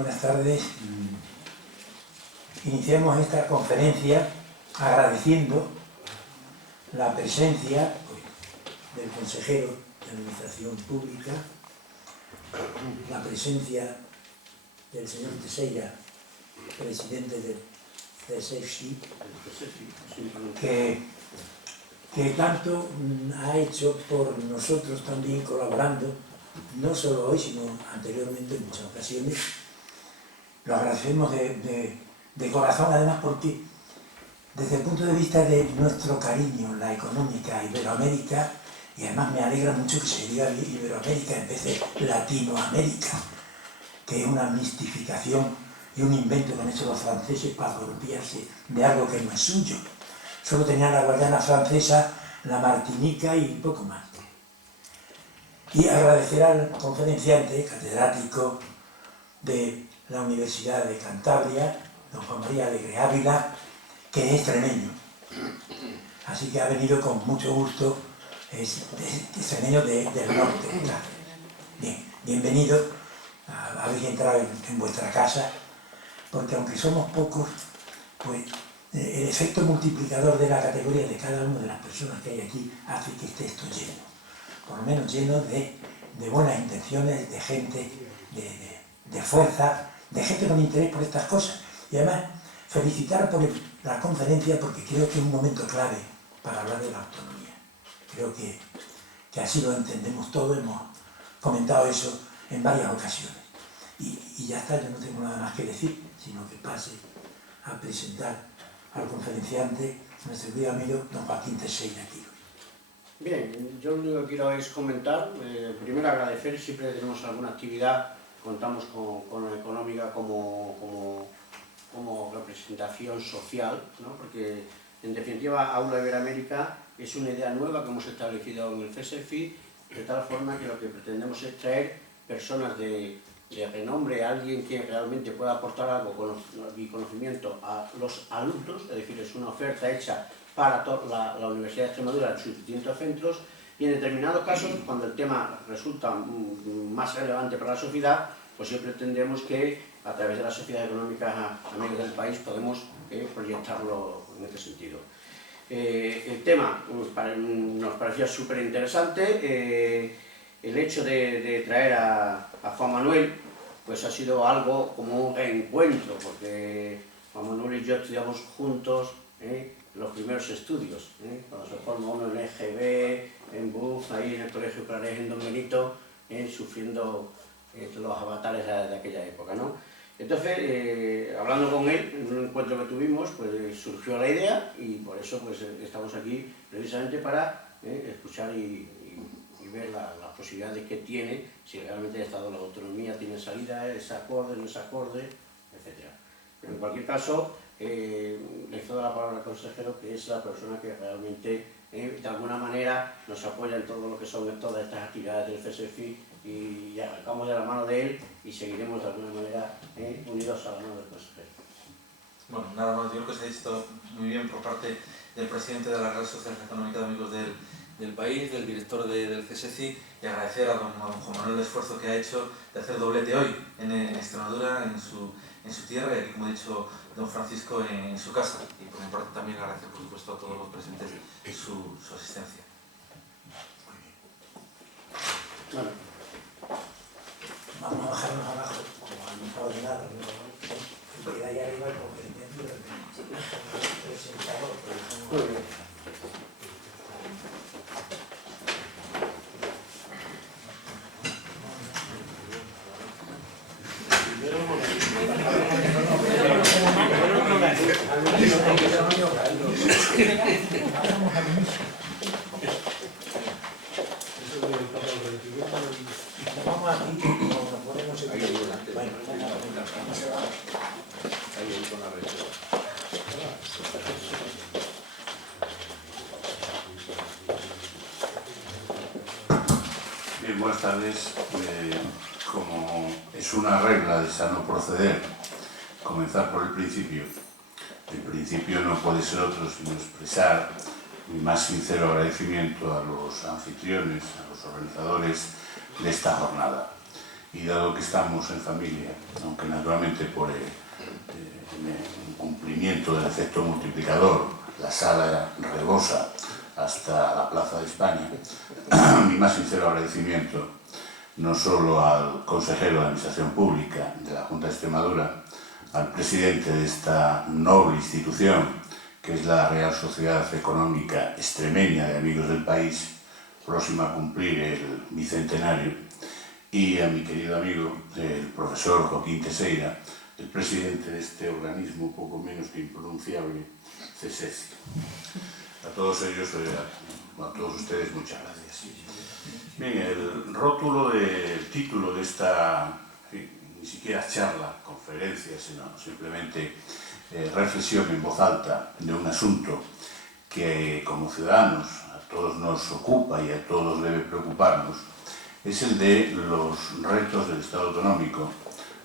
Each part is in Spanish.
Buenas tardes. Iniciamos esta conferencia agradeciendo la presencia del consejero de Administración Pública, la presencia del señor Teixeira, presidente del CSFI, que tanto ha hecho por nosotros también colaborando, no solo hoy, sino anteriormente en muchas ocasiones. Lo agradecemos de corazón, además, porque desde el punto de vista de nuestro cariño, la económica Iberoamérica, y además me alegra mucho que se diga Iberoamérica en vez de Latinoamérica, que es una mistificación y un invento que han hecho los franceses para apropiarse de algo que no es suyo. Solo tenían la Guayana Francesa, la Martinica y poco más. Y agradecer al conferenciante, catedrático de la Universidad de Cantabria, don Juan María Alegre Ávila, que es extremeño. Así que ha venido con mucho gusto, es extremeño del norte. Claro. Bien, bienvenido, habéis entrado en vuestra casa, porque aunque somos pocos, pues el efecto multiplicador de la categoría de cada una de las personas que hay aquí hace que esté esto lleno, por lo menos lleno de buenas intenciones, de gente, de fuerza, de gente con interés por estas cosas. Y además, felicitar por la conferencia, porque creo que es un momento clave para hablar de la autonomía. Creo que así lo entendemos todos, hemos comentado eso en varias ocasiones. Y ya está, yo no tengo nada más que decir, sino que pase a presentar al conferenciante, nuestro querido amigo don Joaquín Teixeira. Bien, yo lo único que quiero es comentar, primero agradecer, siempre tenemos alguna actividad, contamos con la económica como representación social, ¿no? Porque en definitiva Aula Iberoamérica es una idea nueva que hemos establecido en el CSFI, de tal forma que lo que pretendemos es traer personas de renombre, alguien que realmente pueda aportar algo y conocimiento a los alumnos, es decir, es una oferta hecha para la Universidad de Extremadura en sus distintos centros, y en determinados casos, cuando el tema resulta más relevante para la sociedad, pues siempre tendremos que, a través de la Sociedad Económica Amigos del País, podemos proyectarlo en este sentido. El tema nos parecía súper interesante. El hecho de traer a Juan Manuel pues ha sido algo como un reencuentro, porque Juan Manuel y yo estudiamos juntos los primeros estudios, cuando se forma uno en EGB, en BUF, ahí en el Colegio Claret, en Don Benito, sufriendo los avatares de aquella época, ¿no? Entonces, hablando con él, en un encuentro que tuvimos, pues surgió la idea, y por eso pues estamos aquí precisamente para escuchar y ver las posibilidades que tiene, si realmente el Estado de la Autonomía tiene salida, es acorde, no es acorde, etc. Pero en cualquier caso, le cedo la palabra al consejero, que es la persona que realmente, de alguna manera, nos apoya en todo lo que son todas estas actividades del CSFI, y arrancamos de la mano de él y seguiremos de alguna manera unidos a la mano del consejero. Bueno, nada más, yo creo que se ha visto muy bien por parte del presidente de la Red Social Económica de Amigos del País, del director del CSFI, y agradecer a don Juan Manuel el esfuerzo que ha hecho de hacer doblete hoy en Extremadura, en su tierra, y aquí, como ha dicho don Francisco, en su casa. Y por mi parte también agradecer, por supuesto, a todos los presentes su asistencia. Bueno, vamos a bajarnos abajo, como han ordenado, ¿no? Queda ahí arriba el conferenciante presentador. Muy bien. Vamos aquí, nos ponemos aquí. Bueno, ahí con la red. Bien, buenas tardes. Como es una regla de sano proceder, comenzar por el principio. El principio no puede ser otro sino expresar mi más sincero agradecimiento a los anfitriones, a los organizadores de esta jornada. y dado que estamos en familia, aunque naturalmente por el cumplimiento del efecto multiplicador, la sala rebosa hasta la Plaza de España, mi más sincero agradecimiento no solo al consejero de Administración Pública de la Junta de Extremadura, al presidente de esta noble institución, que es la Real Sociedad Económica Extremeña de Amigos del País, próxima a cumplir el bicentenario, y a mi querido amigo, el profesor Joaquín Teixeira, el presidente de este organismo poco menos que impronunciable, CSECI. A todos ellos, a todos ustedes, muchas gracias. Bien, el rótulo del título de esta, ni siquiera charla, conferencia, sino simplemente reflexión en voz alta de un asunto que como ciudadanos a todos nos ocupa y a todos debe preocuparnos, es el de los retos del Estado autonómico,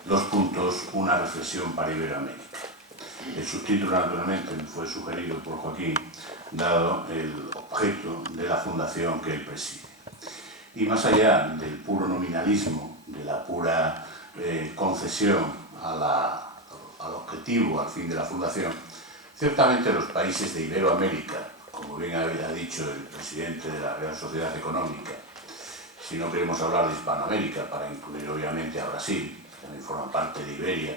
dos puntos, una reflexión para Iberoamérica. El subtítulo, naturalmente, me fue sugerido por Joaquín, dado el objeto de la fundación que él preside. Y más allá del puro nominalismo, de la pura concesión al objetivo, al fin de la fundación, ciertamente los países de Iberoamérica, como bien había dicho el presidente de la Real Sociedad Económica, si no queremos hablar de Hispanoamérica, para incluir obviamente a Brasil, que también forma parte de Iberia,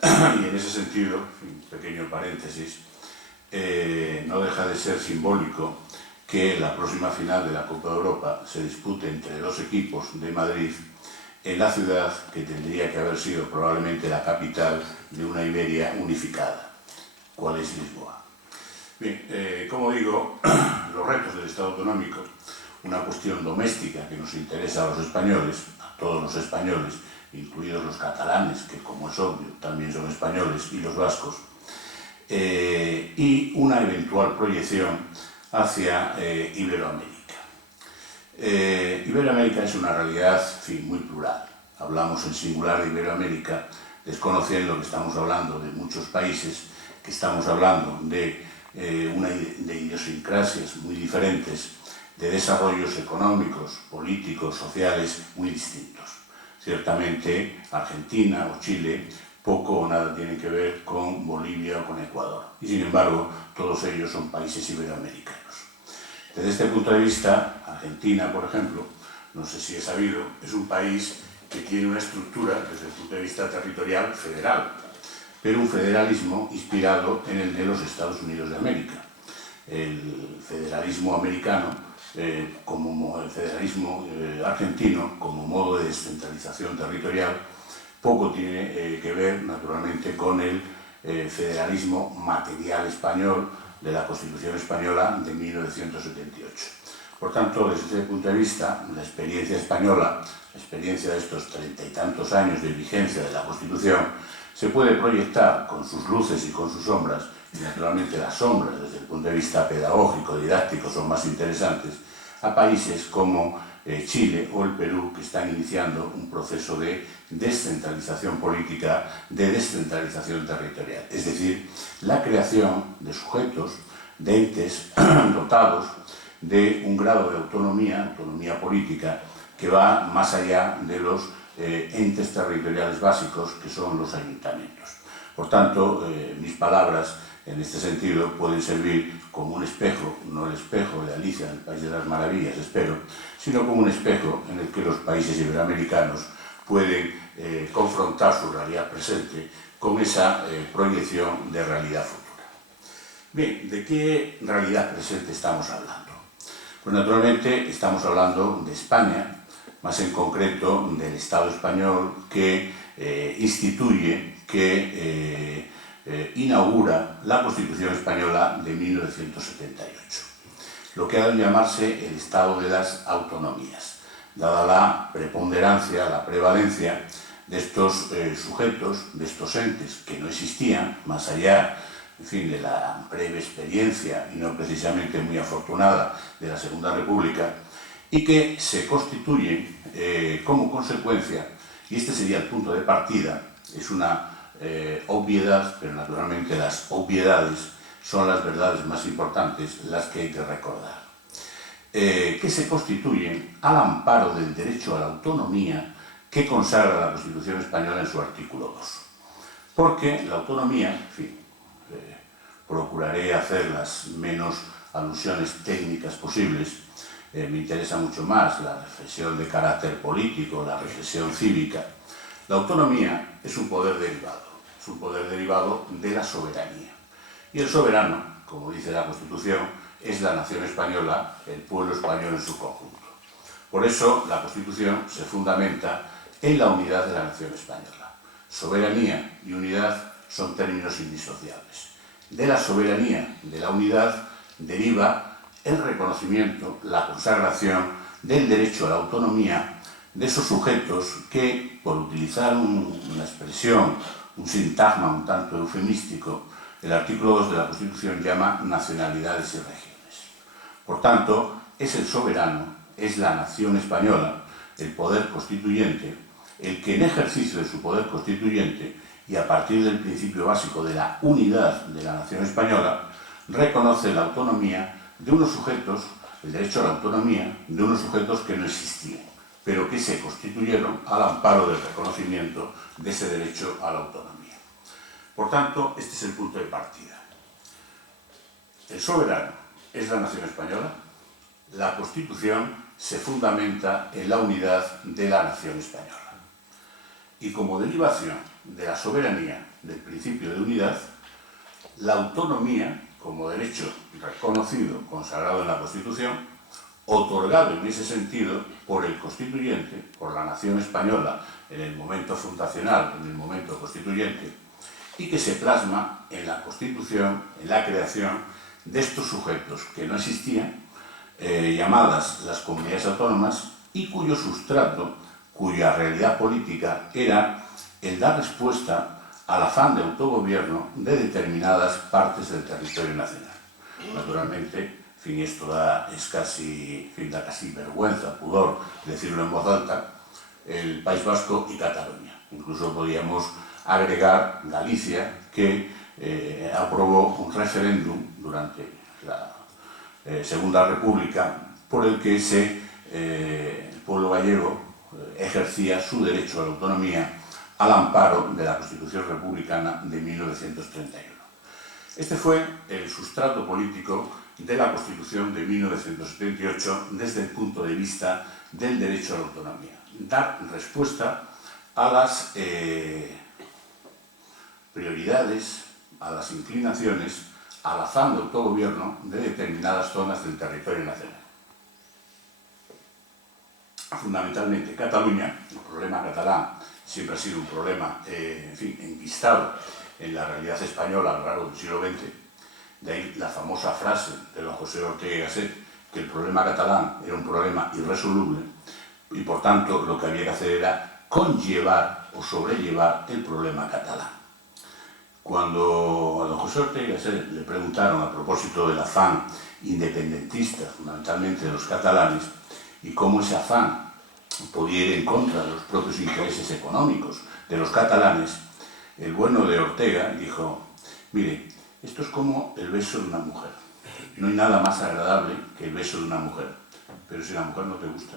y en ese sentido, un pequeño paréntesis, no deja de ser simbólico que la próxima final de la Copa de Europa se dispute entre dos equipos de Madrid en la ciudad que tendría que haber sido probablemente la capital de una Iberia unificada, ¿cuál es Lisboa? Bien, como digo, los retos del Estado autonómico, una cuestión doméstica que nos interesa a los españoles, a todos los españoles, incluidos los catalanes, que como es obvio también son españoles, y los vascos, y una eventual proyección hacia Iberoamérica. Iberoamérica es una realidad, en fin, muy plural. Hablamos en singular de Iberoamérica, desconociendo que estamos hablando de muchos países, que estamos hablando de idiosincrasias muy diferentes, de desarrollos económicos, políticos, sociales muy distintos. Ciertamente, Argentina o Chile poco o nada tienen que ver con Bolivia o con Ecuador. Y sin embargo, todos ellos son países iberoamericanos. Desde este punto de vista, Argentina, por ejemplo, no sé si es sabido, es un país que tiene una estructura, desde el punto de vista territorial, federal, pero un federalismo inspirado en el de los Estados Unidos de América. El federalismo americano, como el federalismo argentino, como modo de descentralización territorial, poco tiene que ver, naturalmente, con el federalismo material español de la Constitución Española de 1978. Por tanto, desde ese punto de vista, la experiencia española, la experiencia de estos 30 y tantos años de vigencia de la Constitución, se puede proyectar con sus luces y con sus sombras, y naturalmente las sombras desde el punto de vista pedagógico, didáctico, son más interesantes, a países como Chile o el Perú, que están iniciando un proceso de descentralización política, de descentralización territorial. Es decir, la creación de sujetos, de entes dotados de un grado de autonomía política, que va más allá de los entes territoriales básicos, que son los ayuntamientos. Por tanto, mis palabras en este sentido pueden servir como un espejo, no el espejo de Alicia en el País de las Maravillas, espero, sino como un espejo en el que los países iberoamericanos pueden confrontar su realidad presente con esa proyección de realidad futura. Bien, ¿de qué realidad presente estamos hablando? Pues naturalmente estamos hablando de España, más en concreto del Estado español que instituye, que inaugura la Constitución Española de 1978, lo que ha de llamarse el Estado de las Autonomías, dada la preponderancia, la prevalencia de estos sujetos, de estos entes que no existían, más allá, en fin, de la breve experiencia, y no precisamente muy afortunada, de la Segunda República, y que se constituyen como consecuencia, y este sería el punto de partida, es una obviedad, pero naturalmente las obviedades son las verdades más importantes, las que hay que recordar, que se constituyen al amparo del derecho a la autonomía que consagra la Constitución española en su artículo 2. Porque la autonomía, en fin, procuraré hacer las menos alusiones técnicas posibles, me interesa mucho más la reflexión de carácter político, la reflexión cívica. La autonomía es un poder derivado de la soberanía. Y el soberano, como dice la Constitución, es la nación española, el pueblo español en su conjunto. Por eso la Constitución se fundamenta en la unidad de la nación española. Soberanía y unidad son términos indisociables. De la soberanía, de la unidad, deriva el reconocimiento, la consagración del derecho a la autonomía de esos sujetos que, por utilizar una expresión, un sintagma un tanto eufemístico, el artículo 2 de la Constitución llama nacionalidades y regiones. Por tanto, es el soberano, es la nación española, el poder constituyente, el que en ejercicio de su poder constituyente y a partir del principio básico de la unidad de la nación española, reconoce la autonomía de unos sujetos, el derecho a la autonomía, de unos sujetos que no existían, pero que se constituyeron al amparo del reconocimiento de ese derecho a la autonomía. Por tanto, este es el punto de partida. El soberano es la nación española, la Constitución se fundamenta en la unidad de la nación española. Y como derivación de la soberanía, del principio de unidad, la autonomía, como derecho reconocido, consagrado en la Constitución, otorgado en ese sentido por el constituyente, por la nación española, en el momento fundacional, en el momento constituyente, y que se plasma en la Constitución, en la creación de estos sujetos que no existían, llamadas las comunidades autónomas, y cuyo sustrato, cuya realidad política era el dar respuesta al afán de autogobierno de determinadas partes del territorio nacional. Naturalmente, en fin, esto da casi vergüenza, pudor decirlo en voz alta, el País Vasco y Cataluña. Incluso podríamos agregar Galicia, que aprobó un referéndum durante la Segunda República por el que el pueblo gallego ejercía su derecho a la autonomía al amparo de la Constitución Republicana de 1931. Este fue el sustrato político de la Constitución de 1978 desde el punto de vista del derecho a la autonomía. Dar respuesta a las prioridades, a las inclinaciones, al afán de autogobierno de determinadas zonas del territorio nacional. Fundamentalmente Cataluña, el problema catalán siempre ha sido un problema, enquistado en la realidad española a lo largo del siglo XX. De ahí la famosa frase de don José Ortega y Gasset, que el problema catalán era un problema irresoluble y por tanto lo que había que hacer era conllevar o sobrellevar el problema catalán. Cuando a don José Ortega y Gasset le preguntaron a propósito del afán independentista, fundamentalmente de los catalanes, y cómo ese afán podía ir en contra de los propios intereses económicos de los catalanes, el bueno de Ortega dijo: mire, esto es como el beso de una mujer. No hay nada más agradable que el beso de una mujer. Pero si la mujer no te gusta,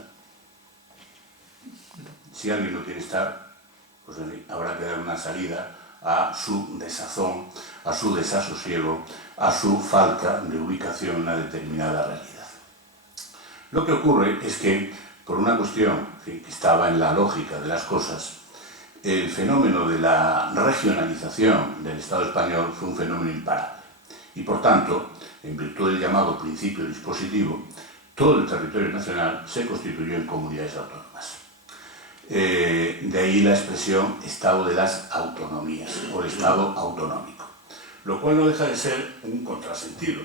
si alguien no quiere estar, pues en fin, habrá que dar una salida a su desazón, a su desasosiego, a su falta de ubicación en una determinada realidad. Lo que ocurre es que, por una cuestión que estaba en la lógica de las cosas, el fenómeno de la regionalización del Estado español fue un fenómeno imparable. Y por tanto, en virtud del llamado principio dispositivo, todo el territorio nacional se constituyó en comunidades autónomas. De ahí la expresión Estado de las autonomías, o el Estado autonómico. Lo cual no deja de ser un contrasentido,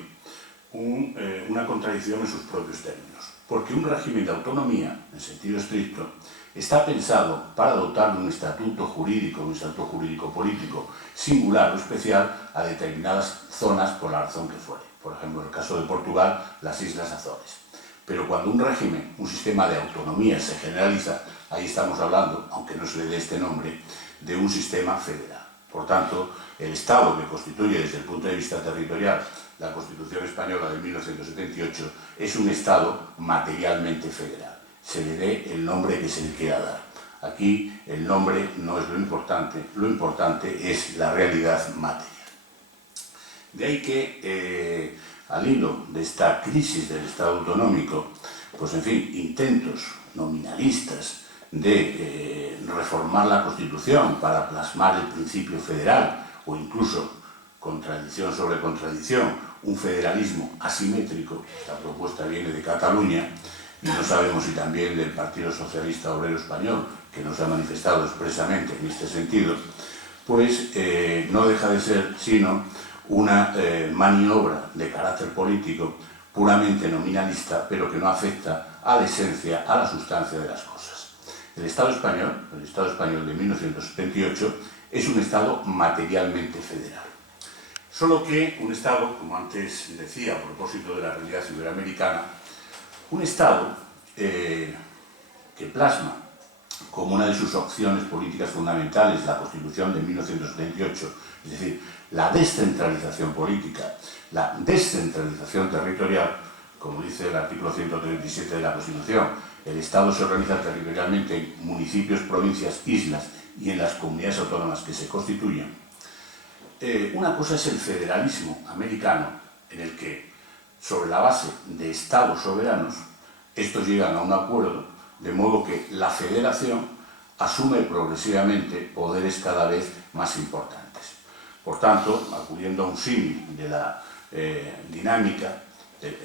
una contradicción en sus propios términos. Porque un régimen de autonomía, en sentido estricto, está pensado para dotar de un estatuto jurídico político singular o especial a determinadas zonas por la razón que fuere. Por ejemplo, en el caso de Portugal, las Islas Azores. Pero cuando un régimen, un sistema de autonomía se generaliza, ahí estamos hablando, aunque no se le dé este nombre, de un sistema federal. Por tanto, el Estado que constituye desde el punto de vista territorial la Constitución Española de 1978 es un Estado materialmente federal. Se le dé el nombre que se le quiera dar. Aquí el nombre no es lo importante es la realidad material. De ahí que, al hilo de esta crisis del Estado autonómico, pues en fin, intentos nominalistas de reformar la Constitución para plasmar el principio federal o incluso, contradicción sobre contradicción, un federalismo asimétrico. Esta propuesta viene de Cataluña y no sabemos si también del Partido Socialista Obrero Español, que nos ha manifestado expresamente en este sentido, pues no deja de ser sino una maniobra de carácter político puramente nominalista, pero que no afecta a la esencia, a la sustancia de las cosas. El Estado español de 1978, es un Estado materialmente federal. Solo que un Estado, como antes decía a propósito de la realidad iberoamericana, un Estado que plasma como una de sus opciones políticas fundamentales la Constitución de 1978, es decir, la descentralización política, la descentralización territorial, como dice el artículo 137 de la Constitución, el Estado se organiza territorialmente en municipios, provincias, islas y en las comunidades autónomas que se constituyen. Una cosa es el federalismo americano, en el que, sobre la base de estados soberanos, estos llegan a un acuerdo, de modo que la federación asume progresivamente poderes cada vez más importantes. Por tanto, acudiendo a un símil de la dinámica,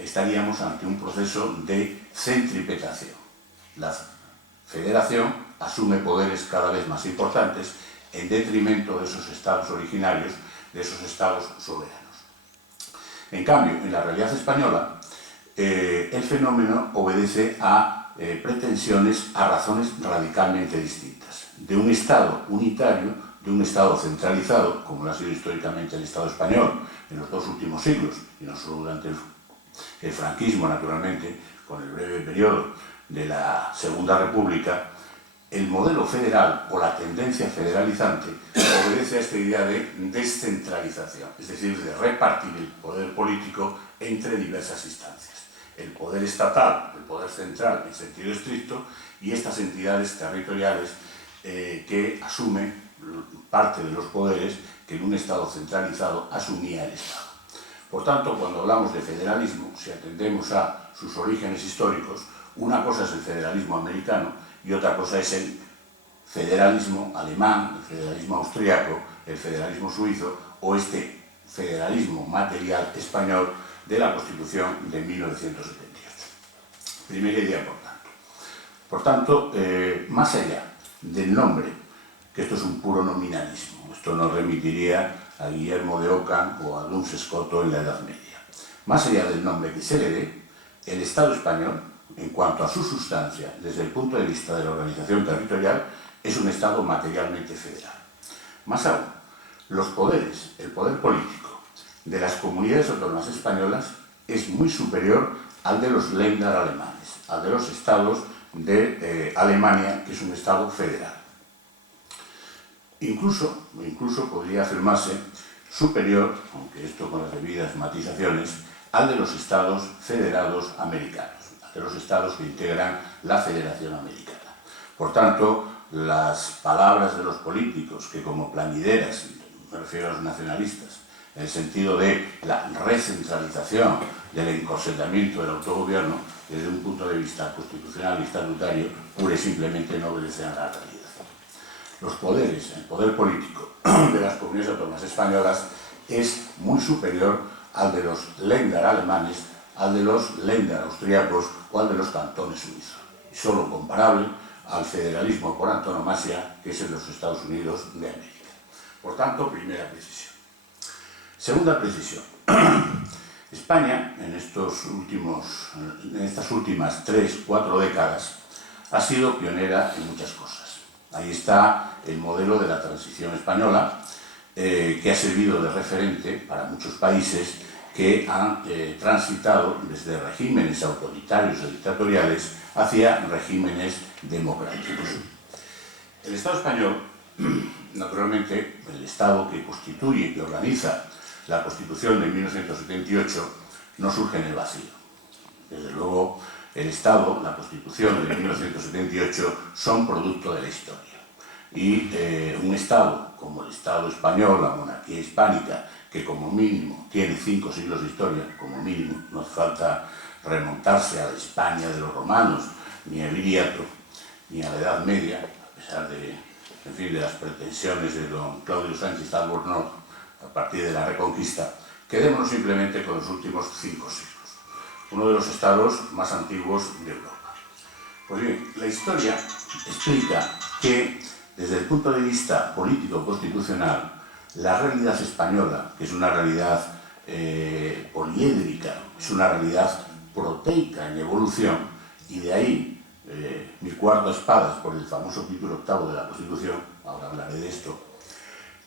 estaríamos ante un proceso de centripetación. La federación asume poderes cada vez más importantes en detrimento de esos estados originarios, de esos estados soberanos. En cambio, en la realidad española, el fenómeno obedece a pretensiones, a razones radicalmente distintas. De un Estado unitario, de un Estado centralizado, como lo ha sido históricamente el Estado español en los 2 últimos siglos, y no solo durante el franquismo, naturalmente, con el breve periodo de la Segunda República, el modelo federal o la tendencia federalizante obedece a esta idea de descentralización, es decir, de repartir el poder político entre diversas instancias. El poder estatal, el poder central en sentido estricto, y estas entidades territoriales que asumen parte de los poderes que en un Estado centralizado asumía el Estado. Por tanto, cuando hablamos de federalismo, si atendemos a sus orígenes históricos, una cosa es el federalismo americano y otra cosa es el federalismo alemán, el federalismo austriaco, el federalismo suizo o este federalismo material español de la Constitución de 1978. Primera idea, por tanto, más allá del nombre, que esto es un puro nominalismo, esto nos remitiría a Guillermo de Ockham o a Duns Scoto en la Edad Media. Más allá del nombre que se le dé, el Estado español, en cuanto a su sustancia, desde el punto de vista de la organización territorial, es un Estado materialmente federal. Más aún, los poderes, el poder político de las comunidades autónomas españolas es muy superior al de los Länder alemanes, al de los estados de Alemania, que es un Estado federal. Incluso podría afirmarse superior, aunque esto con las debidas matizaciones, al de los estados federados americanos, al de los estados que integran la Federación Americana. Por tanto, las palabras de los políticos que como plañideras, me refiero a los nacionalistas, en el sentido de la recentralización, del encorsetamiento del autogobierno, desde un punto de vista constitucional y estatutario, pura y simplemente no obedecen a la realidad. Los poderes, el poder político de las comunidades autónomas españolas es muy superior al de los Länder alemanes, al de los Länder austriacos o al de los cantones suizos, y solo comparable al federalismo por antonomasia que es en los Estados Unidos de América. Por tanto, primera precisión. Segunda precisión. España, en estas últimas 3-4 décadas, ha sido pionera en muchas cosas. Ahí está el modelo de la transición española, que ha servido de referente para muchos países que han transitado desde regímenes autoritarios o dictatoriales hacia regímenes democráticos. El Estado español, naturalmente, el Estado que constituye y que organiza la Constitución de 1978, no surge en el vacío. Desde luego, el Estado, la Constitución de 1978, son producto de la historia. Y un Estado como el Estado español, la monarquía hispánica, que como mínimo tiene 5 siglos de historia, como mínimo, no hace falta remontarse a la España de los romanos, ni a Viriato, ni a la Edad Media, a pesar de, en fin, de las pretensiones de don Claudio Sánchez Albornoz a partir de la Reconquista, quedémonos simplemente con los últimos 5 siglos, uno de los estados más antiguos de Europa. Pues bien, la historia explica que, desde el punto de vista político-constitucional, la realidad española, que es una realidad poliédrica, es una realidad proteica en evolución, y de ahí mi cuarto a espadas por el famoso título 8º de la Constitución, ahora hablaré de esto,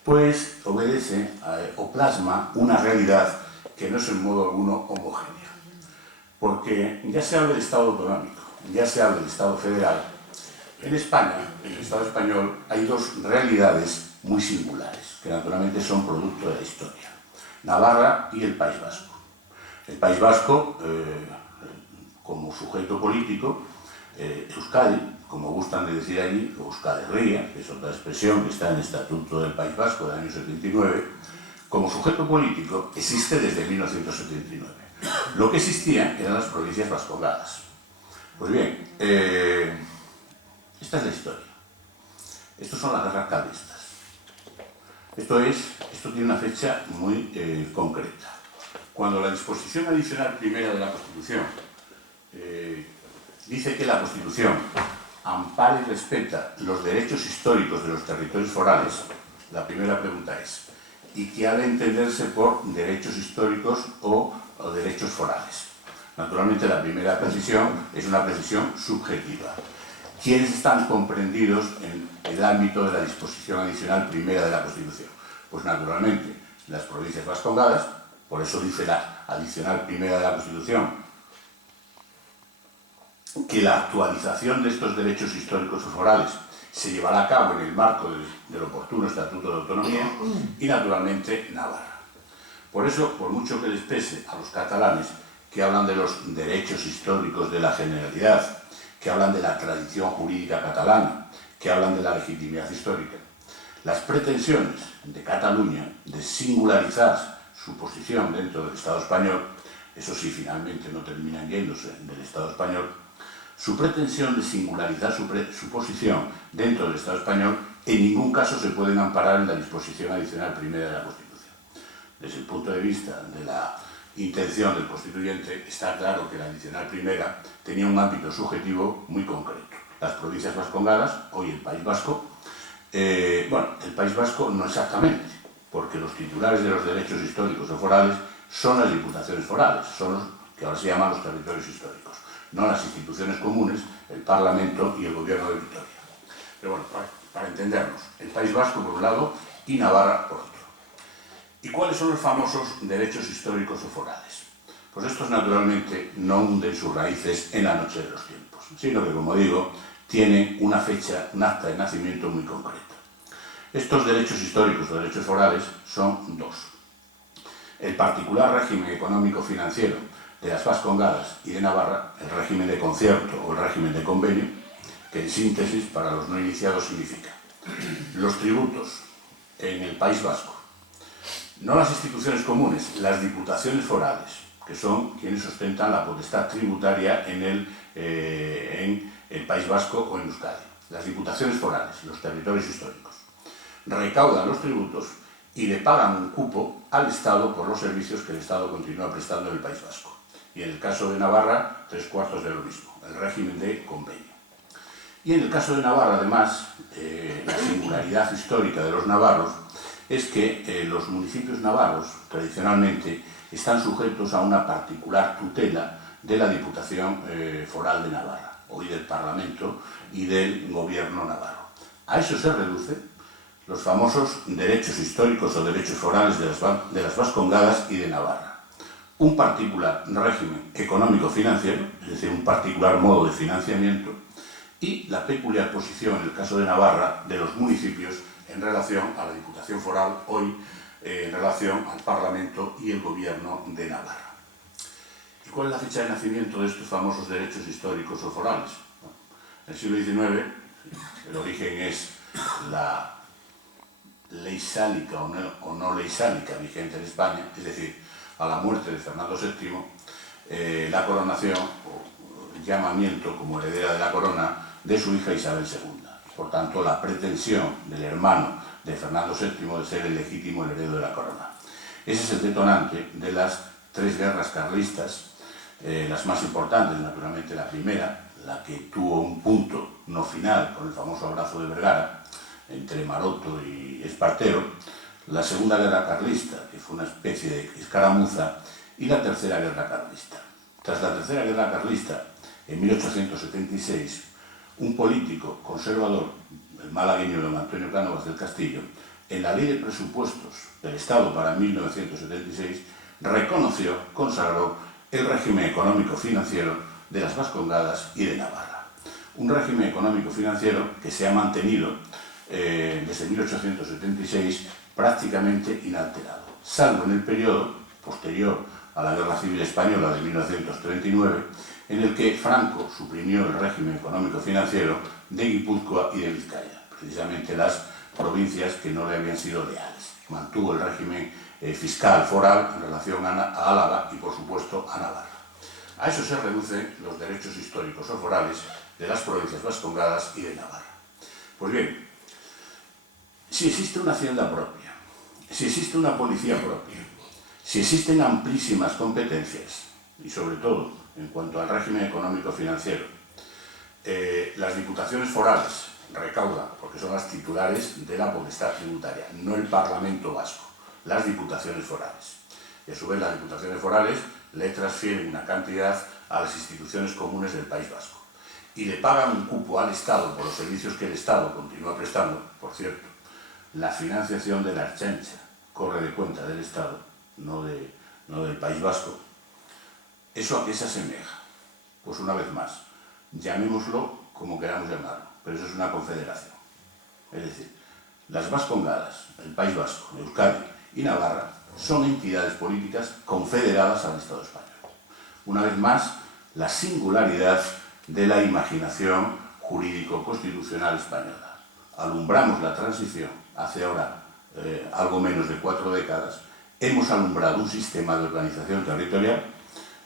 pues obedece o plasma una realidad que no es en modo alguno homogénea. Porque ya se habla del Estado autonómico, ya se habla del Estado federal, en España, en el Estado español, hay 2 realidades muy singulares, que naturalmente son producto de la historia: Navarra y el País Vasco. El País Vasco, como sujeto político, Euskadi, como gustan de decir allí, o Euskadi Herria, que es otra expresión que está en el Estatuto del País Vasco del año 79, como sujeto político existe desde 1979. Lo que existían eran las provincias vascongadas. Pues bien, esta es la historia. Estos son las guerras carlistas. Esto tiene una fecha muy concreta. Cuando la disposición adicional primera de la Constitución dice que la Constitución ampara y respeta los derechos históricos de los territorios forales, la primera pregunta es: ¿y qué ha de entenderse por derechos históricos o derechos forales? Naturalmente, la primera precisión es una precisión subjetiva. ¿Quiénes están comprendidos en el ámbito de la disposición adicional primera de la Constitución? Pues naturalmente las provincias vascongadas, por eso dice la adicional primera de la Constitución que la actualización de estos derechos históricos o forales se llevará a cabo en el marco del oportuno Estatuto de Autonomía, y naturalmente Navarra. Por eso, por mucho que les pese a los catalanes que hablan de los derechos históricos de la Generalidad, que hablan de la tradición jurídica catalana, que hablan de la legitimidad histórica, las pretensiones de Cataluña de singularizar su posición dentro del Estado español, eso sí, finalmente no terminan yéndose del Estado español, su pretensión de singularizar su posición dentro del Estado español en ningún caso se pueden amparar en la disposición adicional primera de la Constitución. Desde el punto de vista de la intención del constituyente, está claro que la adicional primera tenía un ámbito subjetivo muy concreto. Las provincias vascongadas, hoy el País Vasco, bueno, el País Vasco no exactamente, porque los titulares de los derechos históricos o forales son las diputaciones forales, son los que ahora se llaman los territorios históricos, no las instituciones comunes, el Parlamento y el Gobierno de Vitoria. Pero bueno, para entendernos, el País Vasco por un lado y Navarra por otro. ¿Y cuáles son los famosos derechos históricos o forales? Pues estos naturalmente no hunden sus raíces en la noche de los tiempos, sino que, como digo, tienen una fecha, un acta de nacimiento muy concreta. Estos derechos históricos o derechos forales son 2. El particular régimen económico-financiero de las Vascongadas y de Navarra, el régimen de concierto o el régimen de convenio, que en síntesis para los no iniciados significa los tributos en el País Vasco, no las instituciones comunes, las diputaciones forales, que son quienes ostentan la potestad tributaria en el País Vasco o en Euskadi. Las diputaciones forales, los territorios históricos, recaudan los tributos y le pagan un cupo al Estado por los servicios que el Estado continúa prestando en el País Vasco. Y en el caso de Navarra, 3/4 de lo mismo, el régimen de convenio. Y en el caso de Navarra, además, la singularidad histórica de los navarros es que los municipios navarros, tradicionalmente, están sujetos a una particular tutela de la Diputación Foral de Navarra, hoy del Parlamento y del Gobierno navarro. A eso se reducen los famosos derechos históricos o derechos forales de las Vascongadas y de Navarra. Un particular régimen económico-financiero, es decir, un particular modo de financiamiento, y la peculiar posición, en el caso de Navarra, de los municipios en relación a la Diputación Foral, hoy en relación al Parlamento y el Gobierno de Navarra. ¿Y ¿cuál es la fecha de nacimiento de estos famosos derechos históricos o forales? En el siglo XIX, el origen es la ley sálica o no ley sálica vigente en España, es decir, a la muerte de Fernando VII, la coronación o llamamiento como heredera de la corona de su hija Isabel II. Por tanto, la pretensión del hermano de Fernando VII de ser el legítimo heredero de la corona. Ese es el detonante de las 3 guerras carlistas, las más importantes, naturalmente la primera, la que tuvo un punto no final con el famoso abrazo de Vergara, entre Maroto y Espartero, la segunda guerra carlista, que fue una especie de escaramuza, y la tercera guerra carlista. Tras la tercera guerra carlista, en 1876, un político conservador, el malagueño don Antonio Cánovas del Castillo, en la ley de presupuestos del Estado para 1976, reconoció, consagró el régimen económico-financiero de las Vascongadas y de Navarra. Un régimen económico-financiero que se ha mantenido desde 1876 prácticamente inalterado, salvo en el periodo posterior a la Guerra Civil Española de 1939, en el que Franco suprimió el régimen económico-financiero de Guipúzcoa y de Vizcaya, precisamente las provincias que no le habían sido leales. Mantuvo el régimen fiscal foral en relación a Álava y, por supuesto, a Navarra. A eso se reducen los derechos históricos o forales de las provincias vascongadas y de Navarra. Pues bien, si existe una hacienda propia, si existe una policía propia, si existen amplísimas competencias, y sobre todo en cuanto al régimen económico-financiero, las diputaciones forales recaudan, porque son las titulares de la potestad tributaria, no el Parlamento Vasco, las diputaciones forales. Y a su vez las diputaciones forales le transfieren una cantidad a las instituciones comunes del País Vasco. Y le pagan un cupo al Estado por los servicios que el Estado continúa prestando. Por cierto, la financiación de la Ertzaintza corre de cuenta del Estado, no del País Vasco. ¿Eso a qué se asemeja? Pues una vez más, llamémoslo como queramos llamarlo, pero eso es una confederación. Es decir, las Vascongadas, el País Vasco, Euskadi y Navarra son entidades políticas confederadas al Estado español. Una vez más, la singularidad de la imaginación jurídico-constitucional española. Alumbramos la transición hace ahora algo menos de 4 décadas, hemos alumbrado un sistema de organización territorial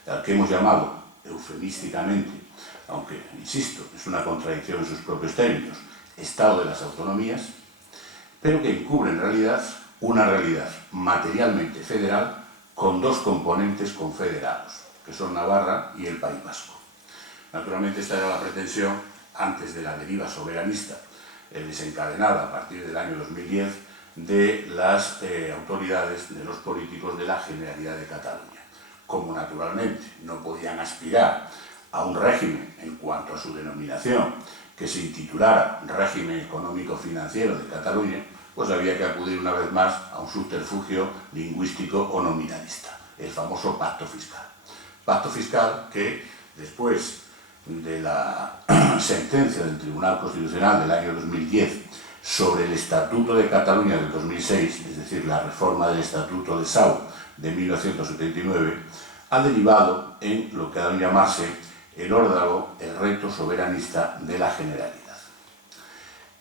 al que hemos llamado eufemísticamente, aunque, insisto, es una contradicción en sus propios términos, Estado de las autonomías, pero que encubre en realidad una realidad materialmente federal con 2 componentes confederados, que son Navarra y el País Vasco. Naturalmente esta era la pretensión antes de la deriva soberanista desencadenada a partir del año 2010 de las autoridades, de los políticos de la Generalidad de Cataluña. Como naturalmente no podían aspirar a un régimen en cuanto a su denominación que se intitulara Régimen Económico-Financiero de Cataluña, pues había que acudir una vez más a un subterfugio lingüístico o nominalista, el famoso pacto fiscal. Pacto fiscal que, después de la sentencia del Tribunal Constitucional del año 2010 sobre el Estatuto de Cataluña del 2006, es decir, la reforma del Estatuto de Sau de 1979, ha derivado en lo que ha de llamarse el órdago, el reto soberanista de la Generalidad.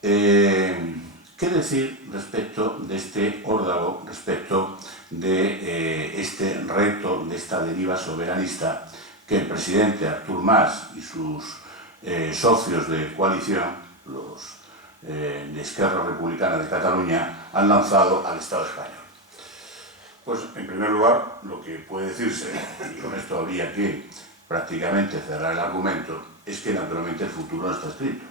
¿Qué decir respecto de este órdago, respecto de este reto, de esta deriva soberanista que el presidente Artur Mas y sus socios de coalición, los de Esquerra Republicana de Cataluña, han lanzado al Estado español? Pues, en primer lugar, lo que puede decirse, y con esto habría que prácticamente cerrar el argumento, es que naturalmente el futuro no está escrito.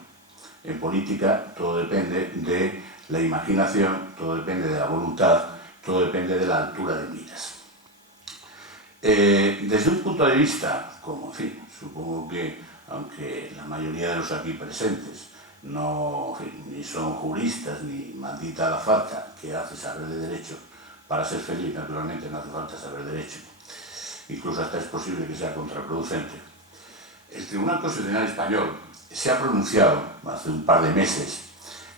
En política todo depende de la imaginación, todo depende de la voluntad, todo depende de la altura de miras. Desde un punto de vista, como en fin, supongo que, aunque la mayoría de los aquí presentes no, en fin, ni son juristas ni maldita la falta que hace saber de derecho, para ser feliz naturalmente no hace falta saber derecho, incluso hasta es posible que sea contraproducente. El Tribunal Constitucional Español se ha pronunciado hace un par de meses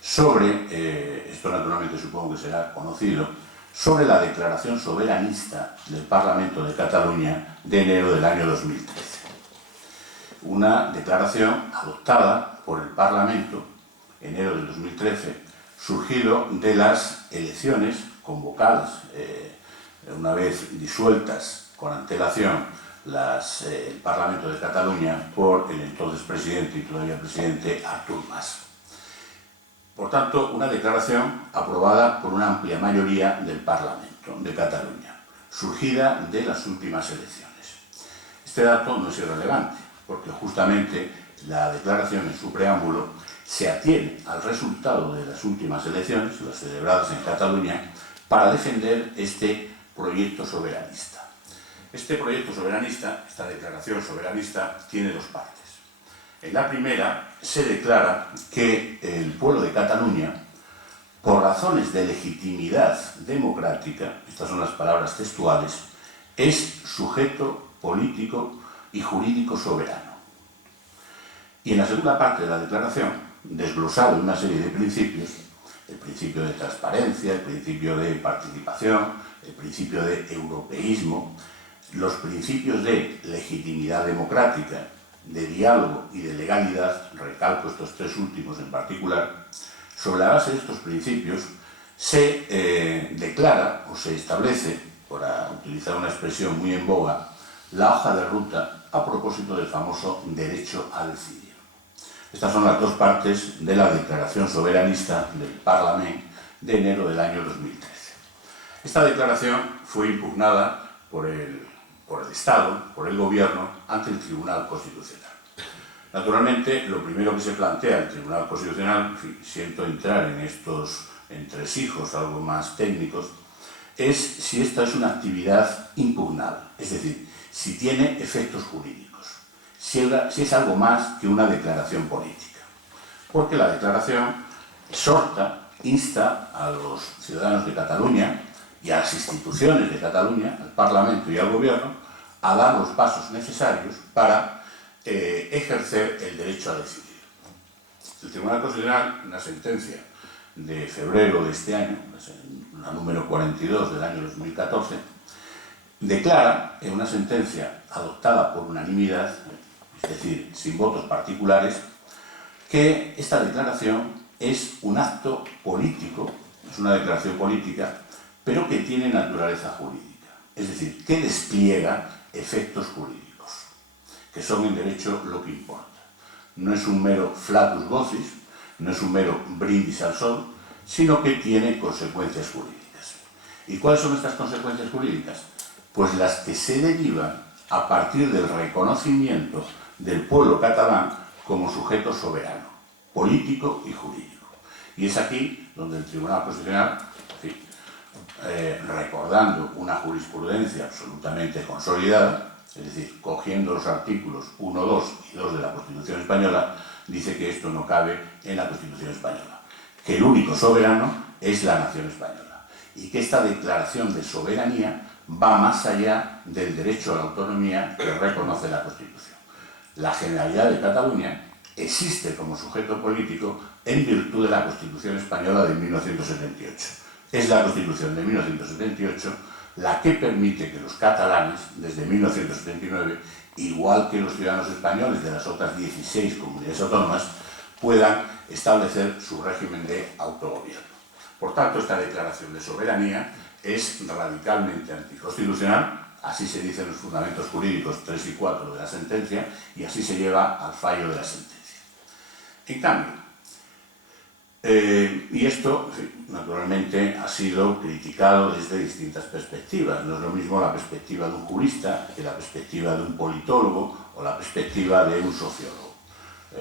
sobre, esto naturalmente supongo que será conocido, sobre la declaración soberanista del Parlamento de Cataluña de enero del año 2013. Una declaración adoptada por el Parlamento en enero del 2013, surgido de las elecciones convocadas, una vez disueltas con antelación el Parlamento de Cataluña por el entonces presidente y todavía presidente Artur Mas. Por tanto, una declaración aprobada por una amplia mayoría del Parlamento de Cataluña, surgida de las últimas elecciones. Este dato no es irrelevante, porque justamente la declaración en su preámbulo se atiene al resultado de las últimas elecciones, las celebradas en Cataluña, para defender este proyecto soberanista. Este proyecto soberanista, esta declaración soberanista, tiene dos partes. En la primera se declara que el pueblo de Cataluña, por razones de legitimidad democrática, estas son las palabras textuales, es sujeto político y jurídico soberano. Y en la segunda parte de la declaración, desglosado en una serie de principios, el principio de transparencia, el principio de participación, el principio de europeísmo, los principios de legitimidad democrática, de diálogo y de legalidad, recalco estos tres últimos en particular, sobre la base de estos principios se declara o se establece, para utilizar una expresión muy en boga, la hoja de ruta a propósito del famoso derecho a decidir. Estas son las dos partes de la declaración soberanista del Parlamento de enero del año 2013. Esta declaración fue impugnada por el Estado, por el Gobierno, ante el Tribunal Constitucional. Naturalmente, lo primero que se plantea el Tribunal Constitucional, siento entrar en estos entresijos algo más técnicos, es si esta es una actividad impugnable, es decir, si tiene efectos jurídicos, si es algo más que una declaración política. Porque la declaración exhorta, insta a los ciudadanos de Cataluña y a las instituciones de Cataluña, al Parlamento y al Gobierno, a dar los pasos necesarios para ejercer el derecho a decidir. El Tribunal Constitucional, en una sentencia de febrero de este año, la número 42 del año 2014, declara, en una sentencia adoptada por unanimidad, es decir, sin votos particulares, que esta declaración es un acto político, es una declaración política, pero que tiene naturaleza jurídica, es decir, que despliega efectos jurídicos, que son en derecho lo que importa. No es un mero flatus vocis, no es un mero brindis al sol, sino que tiene consecuencias jurídicas. ¿Y cuáles son estas consecuencias jurídicas? Pues las que se derivan a partir del reconocimiento del pueblo catalán como sujeto soberano, político y jurídico. Y es aquí donde el Tribunal Constitucional, recordando una jurisprudencia absolutamente consolidada, es decir, cogiendo los artículos 1, 2 y 2 de la Constitución Española, dice que esto no cabe en la Constitución Española, que el único soberano es la nación española y que esta declaración de soberanía va más allá del derecho a la autonomía que reconoce la Constitución. La Generalidad de Cataluña existe como sujeto político en virtud de la Constitución Española de 1978. Es la Constitución de 1978 la que permite que los catalanes, desde 1979, igual que los ciudadanos españoles de las otras 16 comunidades autónomas, puedan establecer su régimen de autogobierno. Por tanto, esta declaración de soberanía es radicalmente anticonstitucional, así se dice en los fundamentos jurídicos 3 y 4 de la sentencia, y así se lleva al fallo de la sentencia. En cambio, y esto, naturalmente, ha sido criticado desde distintas perspectivas. No es lo mismo la perspectiva de un jurista que la perspectiva de un politólogo o la perspectiva de un sociólogo.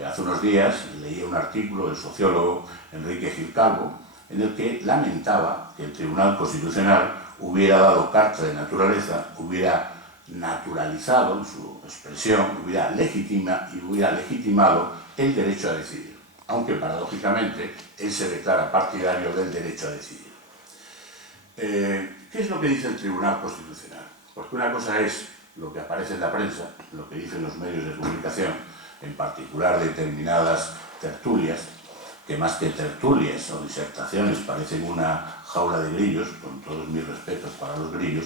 Hace unos días leí un artículo del sociólogo Enrique Gil Calvo en el que lamentaba que el Tribunal Constitucional hubiera dado carta de naturaleza, hubiera naturalizado en su expresión, hubiera legitimado el derecho a decidir, aunque paradójicamente él se declara partidario del derecho a decidir. ¿Qué es lo que dice el Tribunal Constitucional? Porque una cosa es lo que aparece en la prensa, lo que dicen los medios de comunicación, en particular determinadas tertulias, que más que tertulias o disertaciones parecen una jaula de grillos, con todos mis respetos para los grillos,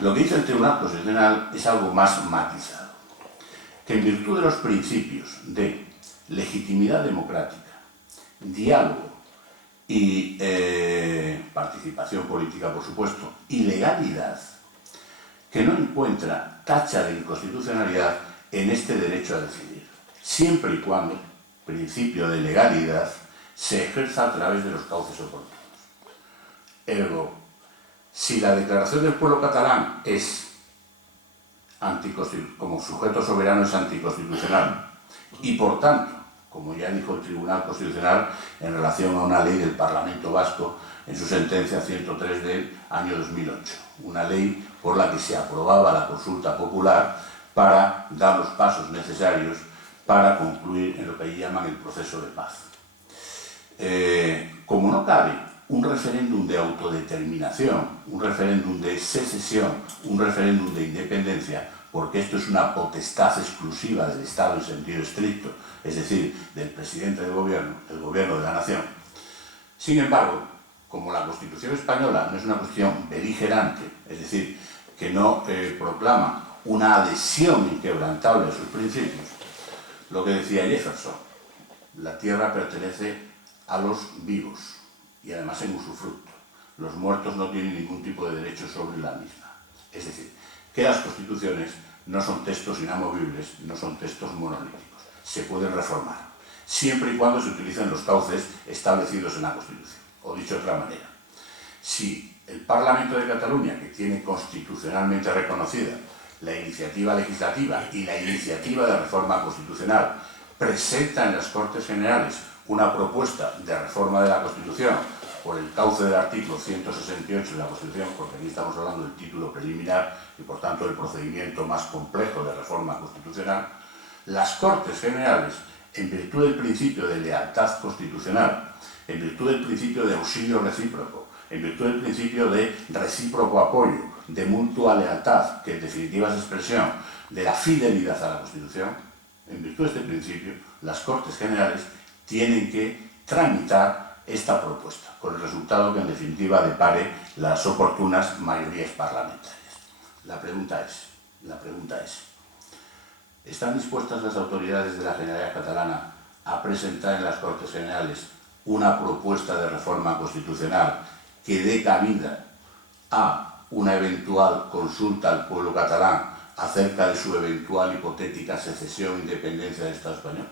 lo que dice el Tribunal Constitucional es algo más matizado, que en virtud de los principios de legitimidad democrática, diálogo y participación política, por supuesto, y legalidad, que no encuentra tacha de inconstitucionalidad en este derecho a decidir, siempre y cuando el principio de legalidad se ejerza a través de los cauces oportunos. Ergo, si la declaración del pueblo catalán es como sujeto soberano es anticonstitucional y, por tanto, como ya dijo el Tribunal Constitucional en relación a una ley del Parlamento Vasco en su sentencia 103 del año 2008, una ley por la que se aprobaba la consulta popular para dar los pasos necesarios para concluir en lo que allí llaman el proceso de paz. Como no cabe un referéndum de autodeterminación, un referéndum de secesión, un referéndum de independencia, porque esto es una potestad exclusiva del Estado en sentido estricto, es decir, del presidente del gobierno de la nación. Sin embargo, como la Constitución española no es una Constitución beligerante, es decir, que no proclama una adhesión inquebrantable a sus principios, lo que decía Jefferson, la tierra pertenece a los vivos y además en usufructo. Los muertos no tienen ningún tipo de derecho sobre la misma. Es decir, que las constituciones no son textos inamovibles, no son textos monolíticos. Se pueden reformar, siempre y cuando se utilicen los cauces establecidos en la Constitución. O dicho de otra manera, si el Parlamento de Cataluña, que tiene constitucionalmente reconocida la iniciativa legislativa y la iniciativa de reforma constitucional, presenta en las Cortes Generales una propuesta de reforma de la Constitución por el cauce del artículo 168 de la Constitución, porque aquí estamos hablando del título preliminar y por tanto del procedimiento más complejo de reforma constitucional, las Cortes Generales, en virtud del principio de lealtad constitucional, en virtud del principio de auxilio recíproco, en virtud del principio de recíproco apoyo, de mutua lealtad, que en definitiva es expresión de la fidelidad a la Constitución, en virtud de este principio, las Cortes Generales tienen que tramitar esta propuesta, con el resultado que en definitiva depare las oportunas mayorías parlamentarias. La pregunta es, ¿están dispuestas las autoridades de la Generalitat Catalana a presentar en las Cortes Generales una propuesta de reforma constitucional que dé cabida a una eventual consulta al pueblo catalán acerca de su eventual hipotética secesión e independencia del Estado español?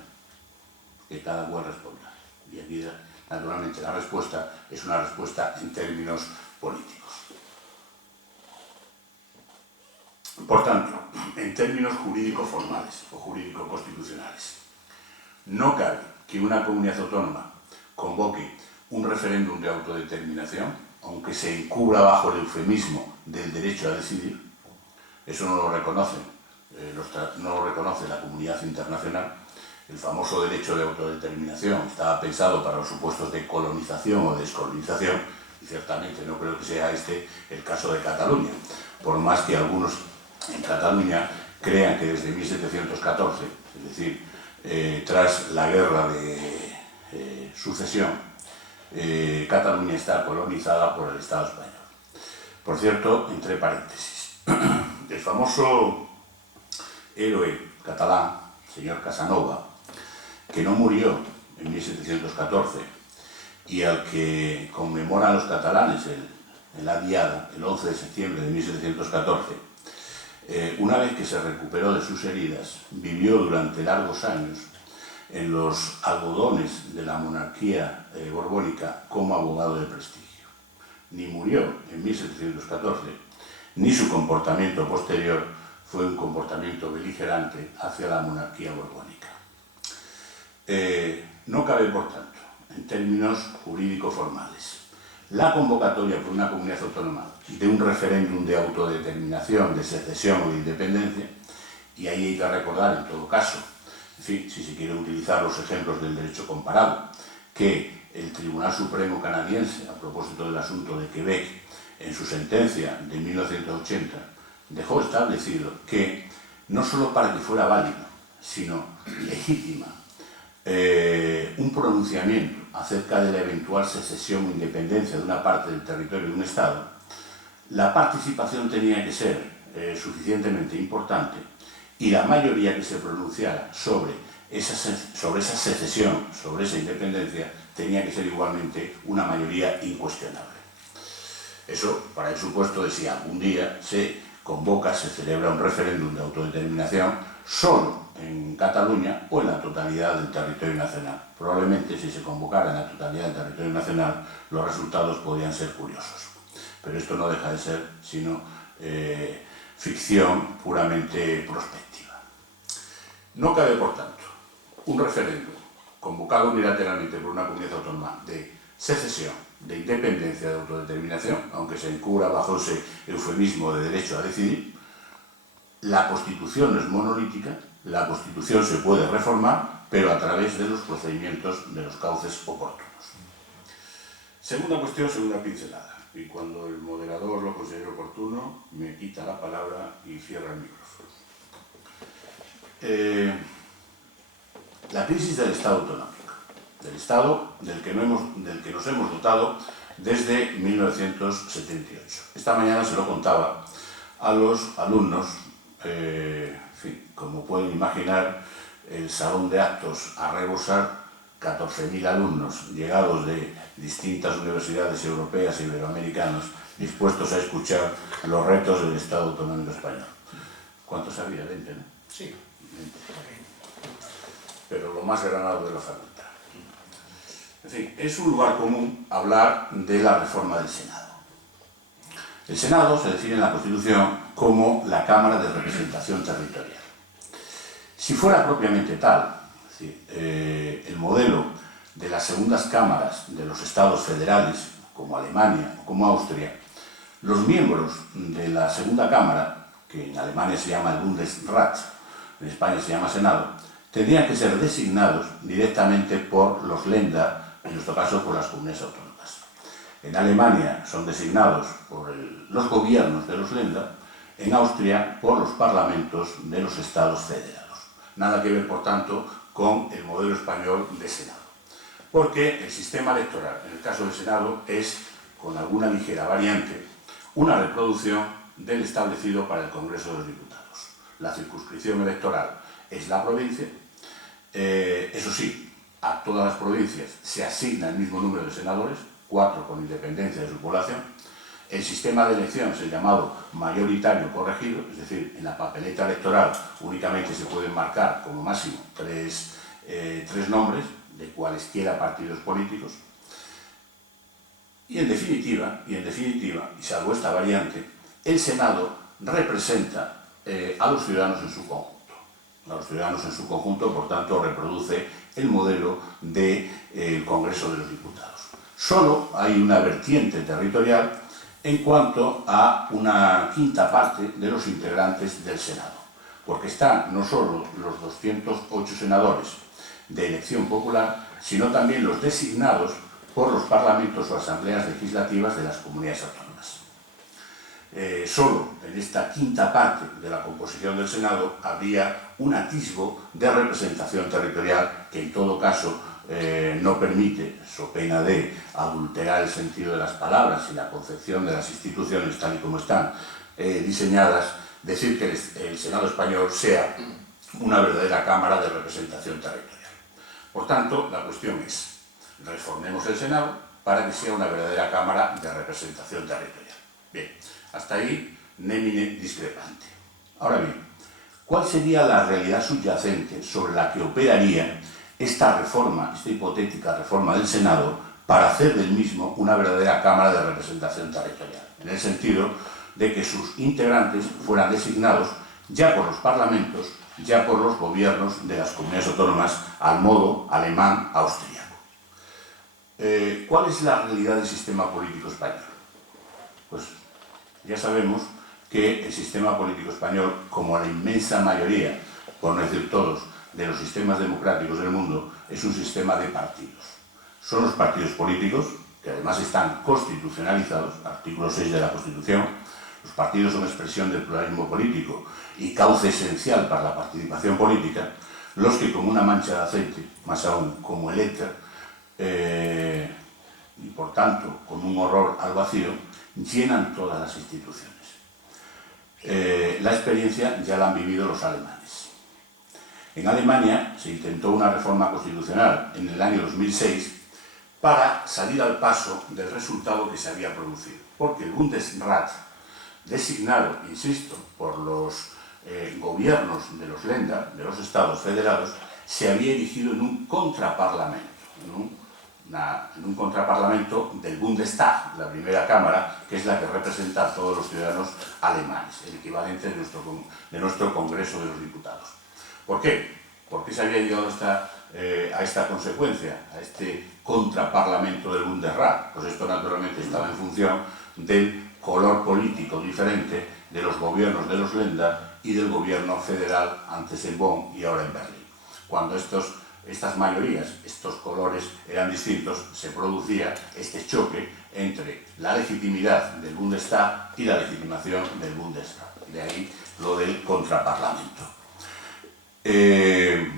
Que cada cual responda. Y aquí, naturalmente, la respuesta es una respuesta en términos políticos. Por tanto, en términos jurídico-formales o jurídico-constitucionales, no cabe que una comunidad autónoma convoque un referéndum de autodeterminación, aunque se encubra bajo el eufemismo del derecho a decidir. Eso no lo reconoce la comunidad internacional. El famoso derecho de autodeterminación estaba pensado para los supuestos de colonización o descolonización, y ciertamente no creo que sea este el caso de Cataluña, por más que algunos en Cataluña crean que desde 1714, es decir, tras la guerra de sucesión, Cataluña está colonizada por el Estado español. Por cierto, entre paréntesis, el famoso héroe catalán, señor Casanova, que no murió en 1714 y al que conmemoran los catalanes en la Diada, el 11 de septiembre de 1714, una vez que se recuperó de sus heridas, vivió durante largos años en los algodones de la monarquía borbónica como abogado de prestigio. Ni murió en 1714, ni su comportamiento posterior fue un comportamiento beligerante hacia la monarquía borbónica. No cabe, por tanto, en términos jurídico-formales, la convocatoria por una comunidad autónoma de un referéndum de autodeterminación, de secesión o de independencia, y ahí hay que recordar, en todo caso, en fin, si se quiere utilizar los ejemplos del derecho comparado, que el Tribunal Supremo canadiense, a propósito del asunto de Quebec, en su sentencia de 1980, dejó establecido que, no solo para que fuera válido, sino legítima, un pronunciamiento acerca de la eventual secesión o independencia de una parte del territorio de un Estado, la participación tenía que ser suficientemente importante y la mayoría que se pronunciara sobre esa secesión, sobre esa independencia, tenía que ser igualmente una mayoría incuestionable. Eso para el supuesto de si algún día se convoca, se celebra un referéndum de autodeterminación solo en Cataluña o en la totalidad del territorio nacional. Probablemente si se convocara en la totalidad del territorio nacional los resultados podrían ser curiosos. Pero esto no deja de ser sino ficción puramente prospectiva. No cabe, por tanto, un referéndum convocado unilateralmente por una comunidad autónoma de secesión, de independencia, de autodeterminación, aunque se encubra bajo ese eufemismo de derecho a decidir. La Constitución no es monolítica, la Constitución se puede reformar, pero a través de los procedimientos, de los cauces oportunos. Segunda cuestión, segunda pincelada. Y cuando el moderador lo considere oportuno, me quita la palabra y cierra el micrófono. La crisis del Estado autonómico, del Estado del que nos hemos dotado desde 1978. Esta mañana se lo contaba a los alumnos, en fin, como pueden imaginar, el salón de actos a rebosar, 14.000 alumnos llegados de distintas universidades europeas e iberoamericanas dispuestos a escuchar los retos del Estado autonómico español. ¿Cuántos había? 20, ¿no? Sí. 20. Pero lo más granado de la facultad. En fin, es un lugar común hablar de la reforma del Senado. El Senado se define en la Constitución como la Cámara de Representación Territorial. Si fuera propiamente tal, es decir, el modelo de las segundas cámaras de los estados federales, como Alemania o como Austria, los miembros de la segunda cámara, que en Alemania se llama el Bundesrat, en España se llama Senado, tendrían que ser designados directamente por los Länder, en nuestro caso por las comunidades autónomas. En Alemania son designados por los gobiernos de los Länder, en Austria por los parlamentos de los estados federados. Nada que ver, por tanto, con el modelo español de Senado. Porque el sistema electoral, en el caso del Senado, es, con alguna ligera variante, una reproducción del establecido para el Congreso de los Diputados. La circunscripción electoral es la provincia. Eso sí, a todas las provincias se asigna el mismo número de senadores, 4 con independencia de su población. El sistema de elección es el llamado mayoritario corregido, es decir, en la papeleta electoral únicamente se pueden marcar como máximo tres nombres de cualesquiera partidos políticos. Y en definitiva, y salvo esta variante, el Senado representa a los ciudadanos en su conjunto. A los ciudadanos en su conjunto, por tanto, reproduce el modelo del Congreso de los Diputados. Solo hay una vertiente territorial en cuanto a una quinta parte de los integrantes del Senado, porque están no solo los 208 senadores de elección popular, sino también los designados por los parlamentos o asambleas legislativas de las comunidades autónomas. Solo en esta quinta parte de la composición del Senado habría un atisbo de representación territorial que en todo caso no permite, so pena de adulterar el sentido de las palabras y la concepción de las instituciones tal y como están diseñadas, decir que el Senado español sea una verdadera Cámara de Representación Territorial. Por tanto, la cuestión es, reformemos el Senado para que sea una verdadera Cámara de Representación Territorial. Bien, hasta ahí, nemine discrepante. Ahora bien, ¿cuál sería la realidad subyacente sobre la que operaría esta reforma, esta hipotética reforma del Senado, para hacer del mismo una verdadera Cámara de Representación Territorial? En el sentido de que sus integrantes fueran designados ya por los parlamentos, ya por los gobiernos de las comunidades autónomas, al modo alemán, austríaco. ¿Cuál es la realidad del sistema político español? Pues ya sabemos que el sistema político español, como la inmensa mayoría, por no decir todos, de los sistemas democráticos del mundo, es un sistema de partidos. Son los partidos políticos, que además están constitucionalizados, artículo 6 de la Constitución. Los partidos son expresión del pluralismo político y cauce esencial para la participación política. los que como una mancha de aceite, más aún como el éter, y por tanto con un horror al vacío, llenan todas las instituciones. La experiencia ya la han vivido los alemanes. En Alemania se intentó una reforma constitucional en el año 2006 para salir al paso del resultado que se había producido, porque el Bundesrat, designado, insisto, por los gobiernos de los Länder, de los estados federados, se había erigido en un contraparlamento, en un contraparlamento del Bundestag, la primera cámara, que es la que representa a todos los ciudadanos alemanes, el equivalente de nuestro Congreso de los Diputados. ¿Por qué? ¿Por qué se había llegado a esta consecuencia, a este contraparlamento del Bundesrat? Pues esto naturalmente estaba en función del color político diferente de los gobiernos de los Länder y del gobierno federal, antes en Bonn y ahora en Berlín. Cuando estas mayorías, estos colores eran distintos, se producía este choque entre la legitimidad del Bundestag y la legitimación del Bundesrat. De ahí lo del contraparlamento. En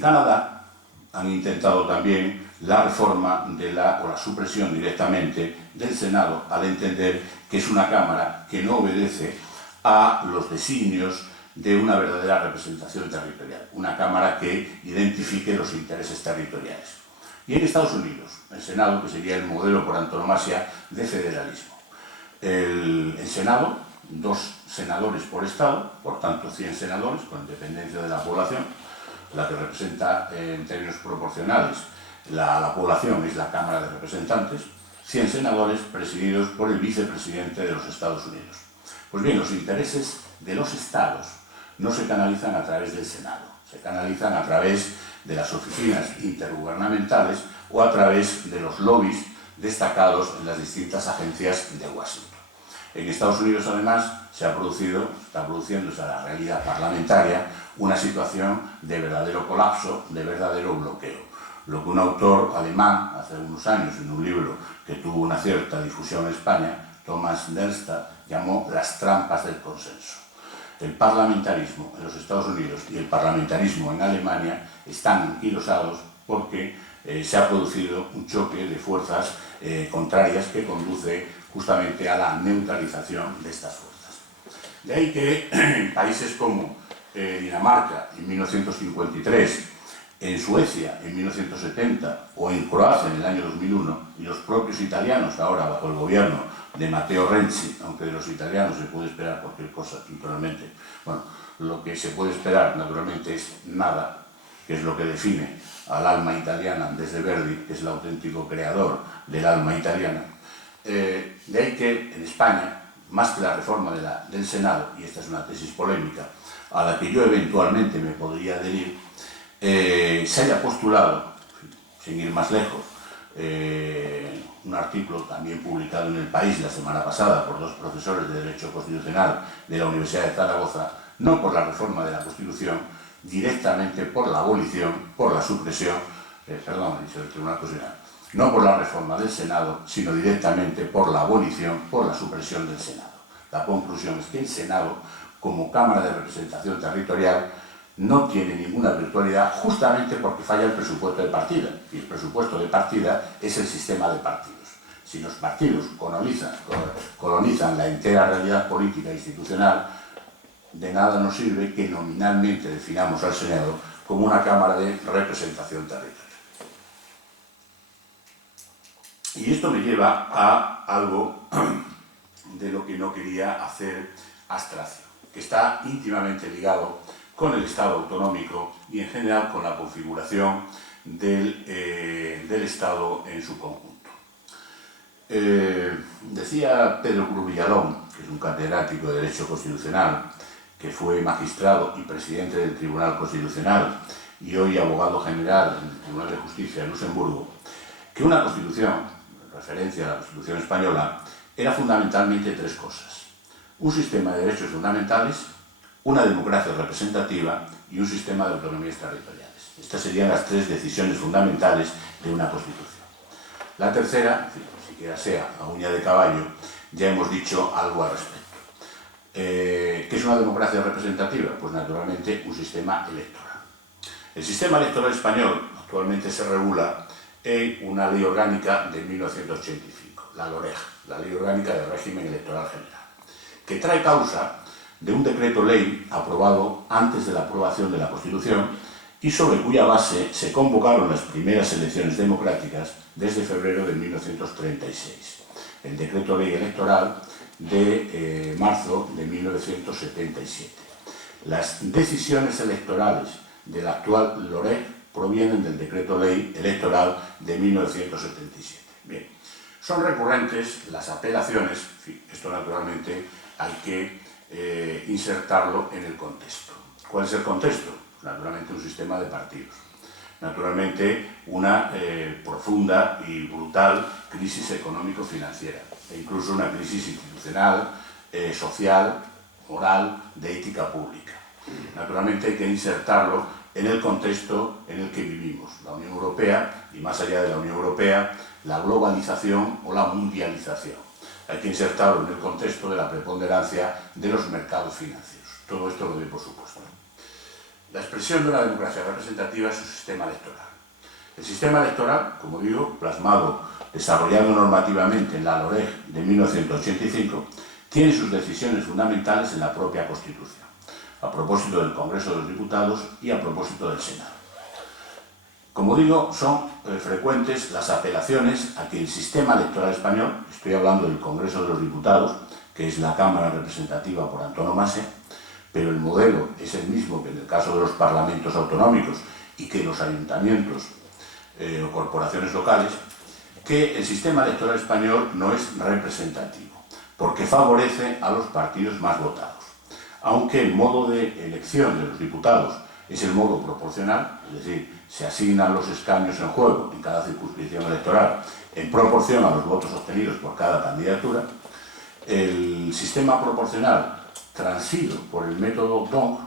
Canadá han intentado también la reforma o la supresión directamente del Senado, al entender que es una Cámara que no obedece a los designios de una verdadera representación territorial, una Cámara que identifique los intereses territoriales. Y en Estados Unidos, el Senado, que sería el modelo por antonomasia de federalismo. El Senado, 2 senadores por estado, por tanto 100 senadores, con dependencia de la población. La que representa en términos proporcionales la población es la Cámara de Representantes, 100 senadores presididos por el vicepresidente de los Estados Unidos. Pues bien, los intereses de los estados no se canalizan a través del Senado, se canalizan a través de las oficinas intergubernamentales o a través de los lobbies destacados en las distintas agencias de Washington. En Estados Unidos, además, está produciéndose a la realidad parlamentaria una situación de verdadero colapso, de verdadero bloqueo. Lo que un autor alemán, hace unos años, en un libro que tuvo una cierta difusión en España, Thomas Nelstad, llamó las trampas del consenso. El parlamentarismo en los Estados Unidos y el parlamentarismo en Alemania están anquilosados porque se ha producido un choque de fuerzas contrarias que conduce justamente a la neutralización de estas fuerzas. De ahí que en países como Dinamarca en 1953, en Suecia en 1970 o en Croacia en el año 2001 y los propios italianos ahora bajo el gobierno de Matteo Renzi, aunque de los italianos se puede esperar cualquier cosa, naturalmente, bueno, lo que se puede esperar naturalmente es nada, que es lo que define al alma italiana desde Verdi, que es el auténtico creador del alma italiana. De ahí que en España, más que la reforma del Senado, y esta es una tesis polémica a la que yo eventualmente me podría adherir, se haya postulado, sin ir más lejos, un artículo también publicado en El País la semana pasada por 2 profesores de Derecho Constitucional de la Universidad de Zaragoza, no por la reforma de la Constitución, directamente por la abolición, por la supresión, perdón, he dicho el Tribunal Constitucional, no por la reforma del Senado, sino directamente por la abolición, por la supresión del Senado. La conclusión es que el Senado, como Cámara de Representación Territorial, no tiene ninguna virtualidad justamente porque falla el presupuesto de partida. Y el presupuesto de partida es el sistema de partidos. Si los partidos colonizan la entera realidad política e institucional, de nada nos sirve que nominalmente definamos al Senado como una Cámara de Representación Territorial. Y esto me lleva a algo de lo que no quería hacer abstracción, que está íntimamente ligado con el Estado autonómico y en general con la configuración del Estado en su conjunto. Decía Pedro Cruz Villalón, que es un catedrático de Derecho Constitucional, que fue magistrado y presidente del Tribunal Constitucional y hoy abogado general en el Tribunal de Justicia de Luxemburgo, que una Constitución, en referencia a la Constitución española, era fundamentalmente 3 cosas: un sistema de derechos fundamentales, una democracia representativa y un sistema de autonomías territoriales. Estas serían las 3 decisiones fundamentales de una Constitución. La tercera, en fin, siquiera sea a uña de caballo, ya hemos dicho algo al respecto. ¿Qué es una democracia representativa? Pues naturalmente un sistema electoral. El sistema electoral español actualmente se regula en una ley orgánica de 1985, la LOREG, la Ley Orgánica del Régimen Electoral General, que trae causa de un decreto ley aprobado antes de la aprobación de la Constitución y sobre cuya base se convocaron las primeras elecciones democráticas desde febrero de 1936, el decreto ley electoral de marzo de 1977. Las decisiones electorales de la actual LOREG provienen del decreto ley electoral de 1977. Bien, son recurrentes las apelaciones, en fin, esto naturalmente hay que insertarlo en el contexto. ¿Cuál es el contexto? Naturalmente un sistema de partidos. Naturalmente una profunda y brutal crisis económico-financiera e incluso una crisis institucional, social, moral, de ética pública. Naturalmente hay que insertarlo en el contexto en el que vivimos, la Unión Europea y más allá de la Unión Europea, la globalización o la mundialización. Hay que insertarlo en el contexto de la preponderancia de los mercados financieros. Todo esto lo doy por supuesto. La expresión de una democracia representativa es un sistema electoral. El sistema electoral, como digo, plasmado, desarrollado normativamente en la LOREG de 1985, tiene sus decisiones fundamentales en la propia Constitución, a propósito del Congreso de los Diputados y a propósito del Senado. Como digo, son frecuentes las apelaciones a que el sistema electoral español, estoy hablando del Congreso de los Diputados, que es la Cámara representativa por antonomasia, pero el modelo es el mismo que en el caso de los parlamentos autonómicos y que los ayuntamientos o corporaciones locales, que el sistema electoral español no es representativo, porque favorece a los partidos más votados. Aunque el modo de elección de los diputados es el modo proporcional, es decir, se asignan los escaños en juego en cada circunscripción electoral en proporción a los votos obtenidos por cada candidatura, el sistema proporcional transido por el método D'Hondt,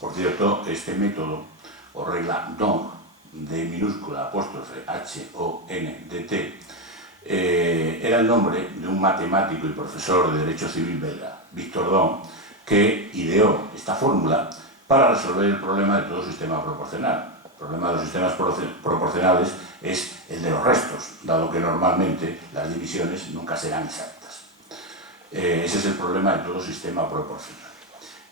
por cierto, este método o regla D'Hondt, de minúscula apóstrofe H-O-N-D-T, era el nombre de un matemático y profesor de Derecho Civil belga, Victor D'Hondt, que ideó esta fórmula para resolver el problema de todo sistema proporcional. El problema de los sistemas proporcionales es el de los restos, dado que normalmente las divisiones nunca serán exactas. Ese es el problema de todo sistema proporcional.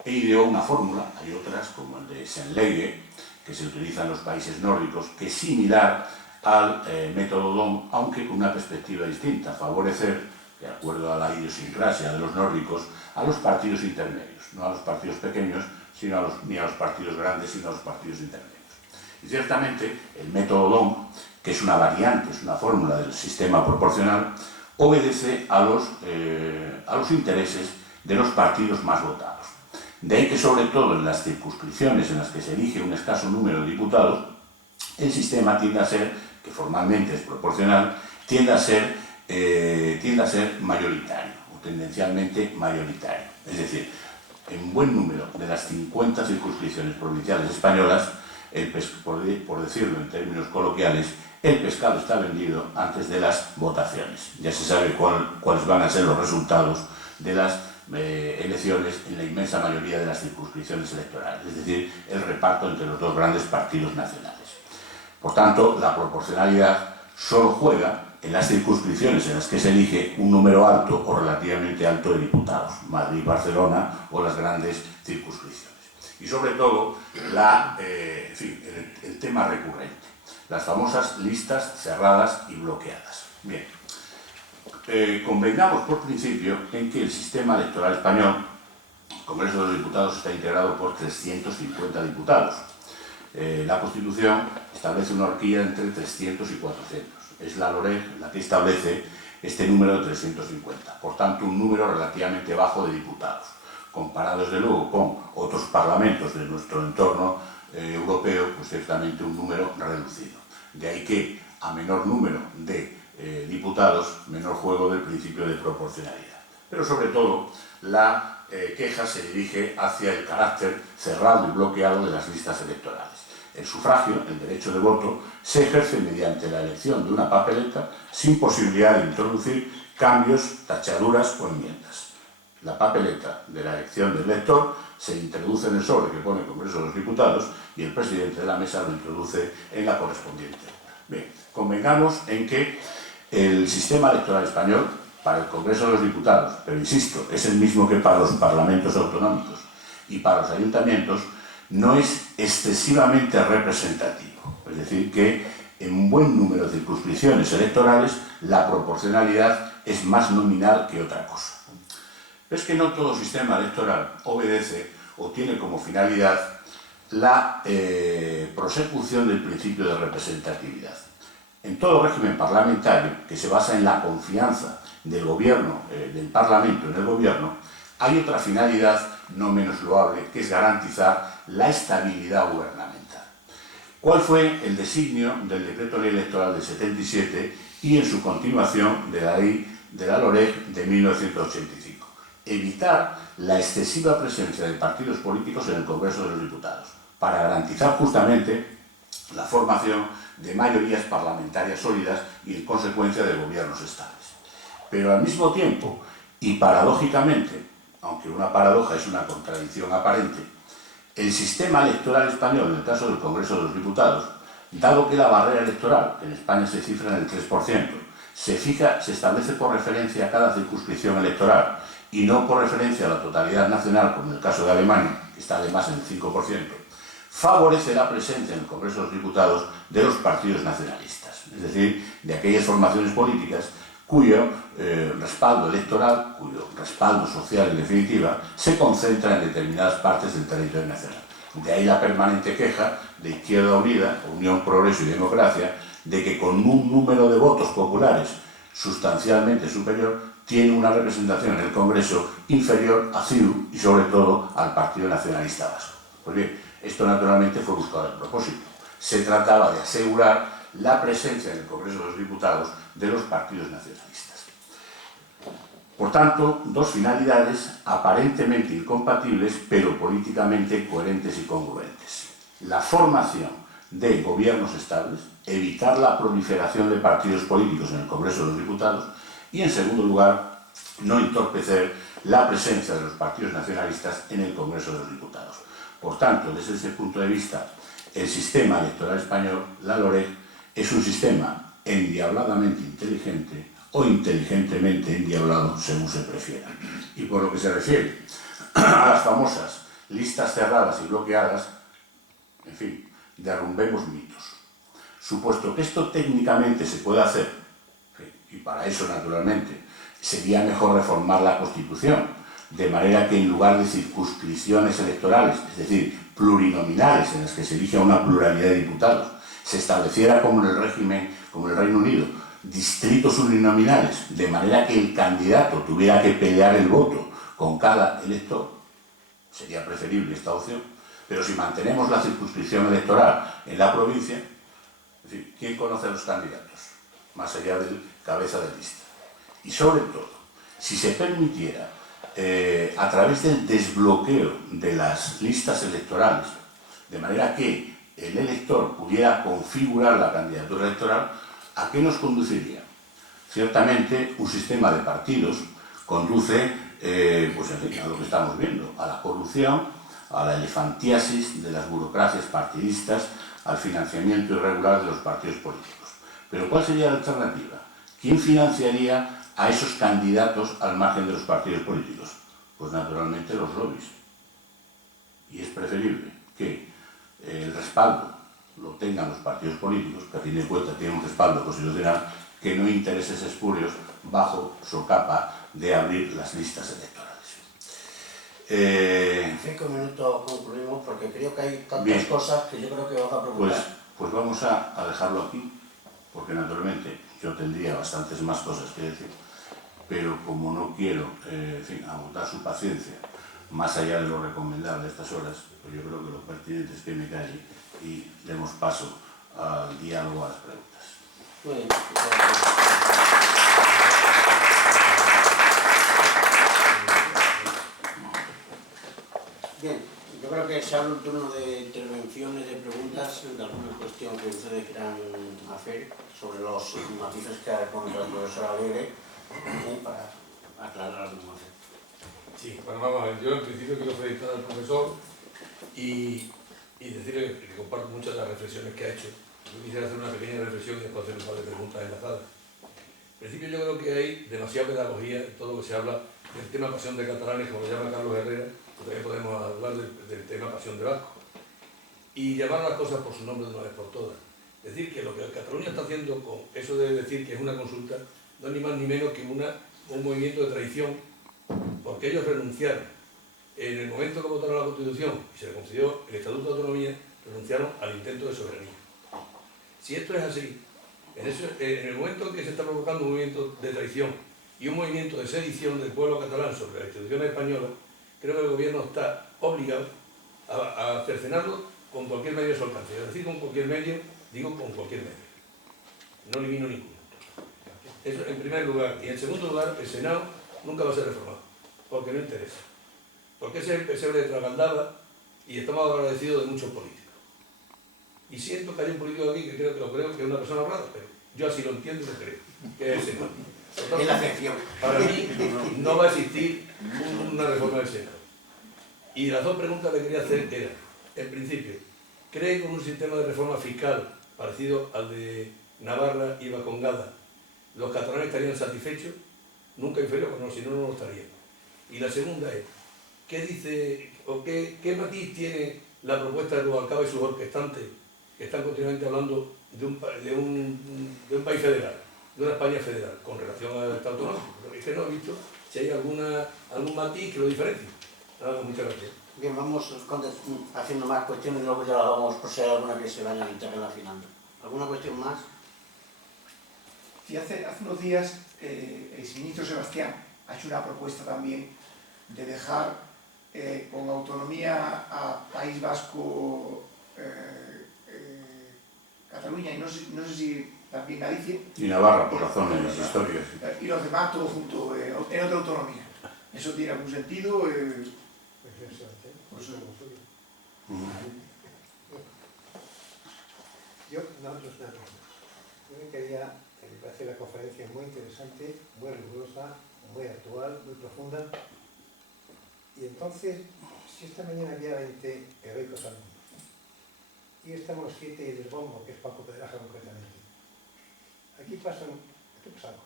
E ideó una fórmula, hay otras como el de Sennlegge, que se utiliza en los países nórdicos, que es similar al método D'Hondt, aunque con una perspectiva distinta, favorecer, de acuerdo a la idiosincrasia de los nórdicos, a los partidos intermedios, no a los partidos pequeños, ni a los partidos grandes, sino a los partidos intermedios. Y ciertamente el método D'Hondt, que es una variante, es una fórmula del sistema proporcional, obedece a los intereses de los partidos más votados. De ahí que sobre todo en las circunscripciones en las que se elige un escaso número de diputados, el sistema tiende a ser, que formalmente es proporcional, tiende a ser mayoritario, o tendencialmente mayoritario. Es decir, en buen número de las 50 circunscripciones provinciales españolas, por decirlo en términos coloquiales, el pescado está vendido antes de las votaciones. Ya se sabe cuáles van a ser los resultados de las elecciones en la inmensa mayoría de las circunscripciones electorales, es decir, el reparto entre los dos grandes partidos nacionales. Por tanto, la proporcionalidad solo juega en las circunscripciones en las que se elige un número alto o relativamente alto de diputados, Madrid, Barcelona o las grandes circunscripciones. Y sobre todo, el tema recurrente, las famosas listas cerradas y bloqueadas. Bien, convengamos por principio en que el sistema electoral español, el Congreso de los Diputados, está integrado por 350 diputados. La Constitución establece una horquilla entre 300 y 400. Es la LOREG la que establece este número de 350. Por tanto, un número relativamente bajo de diputados, comparado desde luego con otros parlamentos de nuestro entorno europeo, pues ciertamente un número reducido. De ahí que a menor número de diputados, menor juego del principio de proporcionalidad. Pero sobre todo, la queja se dirige hacia el carácter cerrado y bloqueado de las listas electorales. El sufragio, el derecho de voto, se ejerce mediante la elección de una papeleta sin posibilidad de introducir cambios, tachaduras o enmiendas. la papeleta de la elección del elector se introduce en el sobre que pone el Congreso de los Diputados y el presidente de la mesa lo introduce en la correspondiente. Bien, convengamos en que el sistema electoral español para el Congreso de los Diputados, pero insisto, es el mismo que para los parlamentos autonómicos y para los ayuntamientos, no es excesivamente representativo. Es decir, que en un buen número de circunscripciones electorales la proporcionalidad es más nominal que otra cosa. Pero es que no todo sistema electoral obedece o tiene como finalidad la prosecución del principio de representatividad. En todo régimen parlamentario, que se basa en la confianza del gobierno, del Parlamento en el gobierno, hay otra finalidad no menos loable, que es garantizar la estabilidad gubernamental. ¿Cuál fue el designio del Decreto Ley Electoral del 77 y en su continuación de la Ley de la LOREG de 1985? Evitar la excesiva presencia de partidos políticos en el Congreso de los Diputados, para garantizar justamente la formación de mayorías parlamentarias sólidas y, en consecuencia, de gobiernos estables. Pero al mismo tiempo, y paradójicamente, aunque una paradoja es una contradicción aparente, el sistema electoral español, en el caso del Congreso de los Diputados, dado que la barrera electoral, que en España se cifra en el 3%, se establece por referencia a cada circunscripción electoral y no por referencia a la totalidad nacional, como en el caso de Alemania, que está además en el 5%, favorece la presencia en el Congreso de los Diputados de los partidos nacionalistas, es decir, de aquellas formaciones políticas cuyo respaldo electoral, cuyo respaldo social en definitiva, se concentra en determinadas partes del territorio nacional. De ahí la permanente queja de Izquierda Unida, Unión, Progreso y Democracia, de que con un número de votos populares sustancialmente superior, tiene una representación en el Congreso inferior a CiU y sobre todo al Partido Nacionalista Vasco. Pues bien, esto naturalmente fue buscado a propósito. Se trataba de asegurar la presencia en el Congreso de los Diputados de los partidos nacionalistas. Por tanto, dos finalidades aparentemente incompatibles, pero políticamente coherentes y congruentes. La formación de gobiernos estables, evitar la proliferación de partidos políticos en el Congreso de los Diputados y, en segundo lugar, no entorpecer la presencia de los partidos nacionalistas en el Congreso de los Diputados. Por tanto, desde ese punto de vista, el sistema electoral español, la LOREG, es un sistema endiabladamente inteligente o inteligentemente endiablado, según se prefiera. Y por lo que se refiere a las famosas listas cerradas y bloqueadas, en fin, derrumbemos mitos. Supuesto que esto técnicamente se puede hacer, y para eso, naturalmente, sería mejor reformar la Constitución, de manera que en lugar de circunscripciones electorales, es decir, plurinominales en las que se elige a una pluralidad de diputados, se estableciera como en el régimen, como en el Reino Unido, distritos uninominales, de manera que el candidato tuviera que pelear el voto con cada elector, sería preferible esta opción. Pero si mantenemos la circunscripción electoral en la provincia, es decir, ¿quién conoce a los candidatos? Más allá del cabeza de lista. Y sobre todo, si se permitiera, a través del desbloqueo de las listas electorales, de manera que el elector pudiera configurar la candidatura electoral, ¿a qué nos conduciría? Ciertamente, un sistema de partidos conduce pues en fin, a lo que estamos viendo, a la corrupción, a la elefantiasis de las burocracias partidistas, al financiamiento irregular de los partidos políticos. Pero ¿cuál sería la alternativa? ¿Quién financiaría a esos candidatos al margen de los partidos políticos? Pues naturalmente los lobbies. Y es preferible que el respaldo lo tengan los partidos políticos, que a fin de cuentas tienen un respaldo constitucional, que no intereses espurios bajo socapa de abrir las listas electorales. En 5 minutos concluimos porque creo que hay tantas cosas que yo creo que van a preguntar. Pues vamos a dejarlo aquí, porque naturalmente yo tendría bastantes más cosas que decir, pero como no quiero en fin, agotar su paciencia más allá de lo recomendable a estas horas, pues yo creo que lo pertinente es que me calle y demos paso al diálogo, a las preguntas. Muy bien. Bien, yo creo que se abre un turno de intervenciones, de preguntas, de alguna cuestión que ustedes quieran hacer sobre los matices que ha comentado el profesor Alegre, para aclarar alguna cosa. Sí, bueno, vamos a ver, yo en principio quiero felicitar al profesor y decirle que comparto muchas de las reflexiones que ha hecho. Yo quisiera hacer una pequeña reflexión y después hacer un par de preguntas enlazadas. En principio yo creo que hay demasiada pedagogía en todo lo que se habla del tema pasión de catalanes, como lo llama Carlos Herrera, que también podemos hablar del tema pasión de vasco, y llamar las cosas por su nombre de una vez por todas. Es decir, que lo que Cataluña está haciendo con eso de decir que es una consulta no es ni más ni menos que un movimiento de traición, porque ellos renunciaron en el momento que votaron la Constitución y se les concedió el Estatuto de Autonomía, renunciaron al intento de soberanía. Si esto es así, en el momento que se está provocando un movimiento de traición y un movimiento de sedición del pueblo catalán sobre las instituciones españolas, creo que el gobierno está obligado a cercenarlo con cualquier medio de su alcance. Es decir, con cualquier medio, digo con cualquier medio. No elimino ninguno. Eso en primer lugar. Y en segundo lugar, el Senado nunca va a ser reformado, porque no interesa. Porque ese es el pesebre de Tragaldaba y estamos agradecidos de muchos políticos. Y siento que hay un político aquí que creo que es una persona honrada, pero yo así lo entiendo y lo creo, que es el Senado. Es la excepción. Para mí no va a existir una reforma del Senado. Y las dos preguntas que quería hacer eran, en principio, ¿cree que con un sistema de reforma fiscal parecido al de Navarra y Vascongada los catalanes estarían satisfechos? Nunca inferior, no, si no, no lo estarían. Y la segunda es, ¿qué dice o qué matiz tiene la propuesta de Rubalcaba y sus orquestantes que están continuamente hablando de un país federal, de una España federal, con relación al Estado autonómico? Porque es que no he visto si hay algún matiz que lo diferencie. Nada, muchas gracias. Bien, vamos haciendo más cuestiones y luego ya vamos por si hay alguna que se vaya interrelacionando. ¿Alguna cuestión más? Sí, hace unos días el exministro Sebastián ha hecho una propuesta también de dejar con autonomía a País Vasco, Cataluña y no sé si también Galicia. Y Navarra, por razones históricas. Y los demás todos juntos en otra autonomía. ¿Eso tiene algún sentido? Yo no es una pregunta. Yo me quería, me parece la conferencia muy interesante, muy rigurosa, muy actual, muy profunda. Y entonces, si esta mañana había 20 heroicos alumnos, y estamos 7 y el bombo, que es Paco Pedraja concretamente, aquí pasa algo.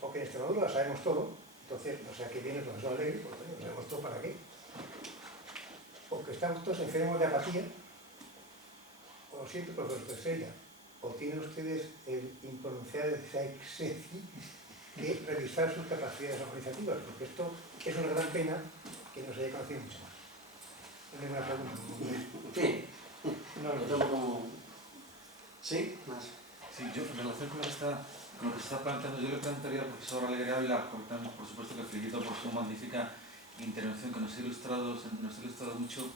Porque en Extremadura lo sabemos todo, entonces no sé a qué viene el profesor Alegre, porque no sabemos todo para qué. Porque estamos todos enfermos de apatía, o lo siento, profesor Estrella, o tienen ustedes el impronunciable Saixeci que revisar sus capacidades organizativas, porque esto es una gran pena que no se haya conocido mucho más. No hay ninguna pregunta. Sí. No, Yo tengo como... ¿Sí? Más. Sí, yo en relación con lo que se está planteando, yo le plantearía al profesor Alegre Ávila, porque también, por supuesto, que felicito por su magnífica intervención que nos ha ilustrado mucho,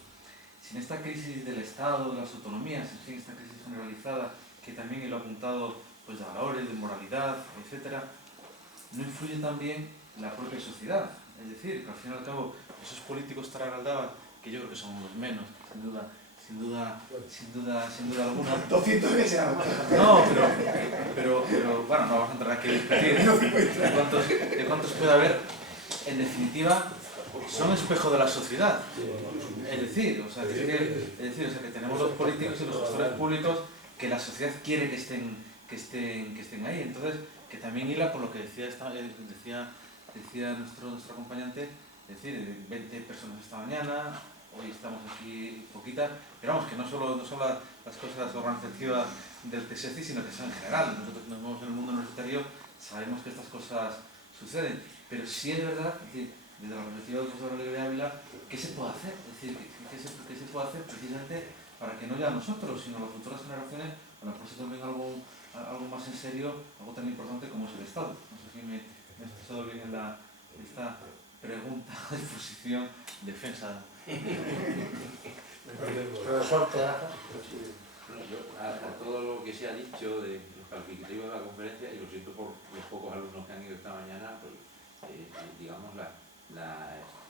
sin esta crisis del Estado, de las autonomías, en fin, esta crisis generalizada, que también él ha apuntado pues, de valores, de moralidad, etcétera, no influye también la propia sociedad. Es decir, que al fin y al cabo, esos políticos Tragaldaba, que yo creo que son los menos, sin duda alguna. 200 veces ahora. No, pero bueno, no vamos a entrar aquí a discutir de cuántos puede haber. En definitiva, son espejo de la sociedad. Es decir, que tenemos los políticos y los gestores públicos que la sociedad quiere que estén ahí. Entonces, que también hila por lo que decía nuestro acompañante, es decir, 20 personas esta mañana. Hoy estamos aquí poquitas, pero vamos, que no solo las cosas organizativas del CSECI, sino que son en general. Nosotros que nos movemos en el mundo universitario sabemos que estas cosas suceden, pero sí es verdad, es decir, desde la perspectiva del profesor Alegre Ávila, ¿qué se puede hacer? Es decir, ¿qué se puede hacer precisamente para que no ya nosotros, sino las futuras generaciones, bueno, por eso también algo más en serio, algo tan importante como es el Estado? No sé si me he expresado bien en esta pregunta, exposición, defensa. Profesor Pedraja. A todo lo que se ha dicho de los calificativos de la conferencia, y lo siento por los pocos alumnos que han ido esta mañana, pues digamos la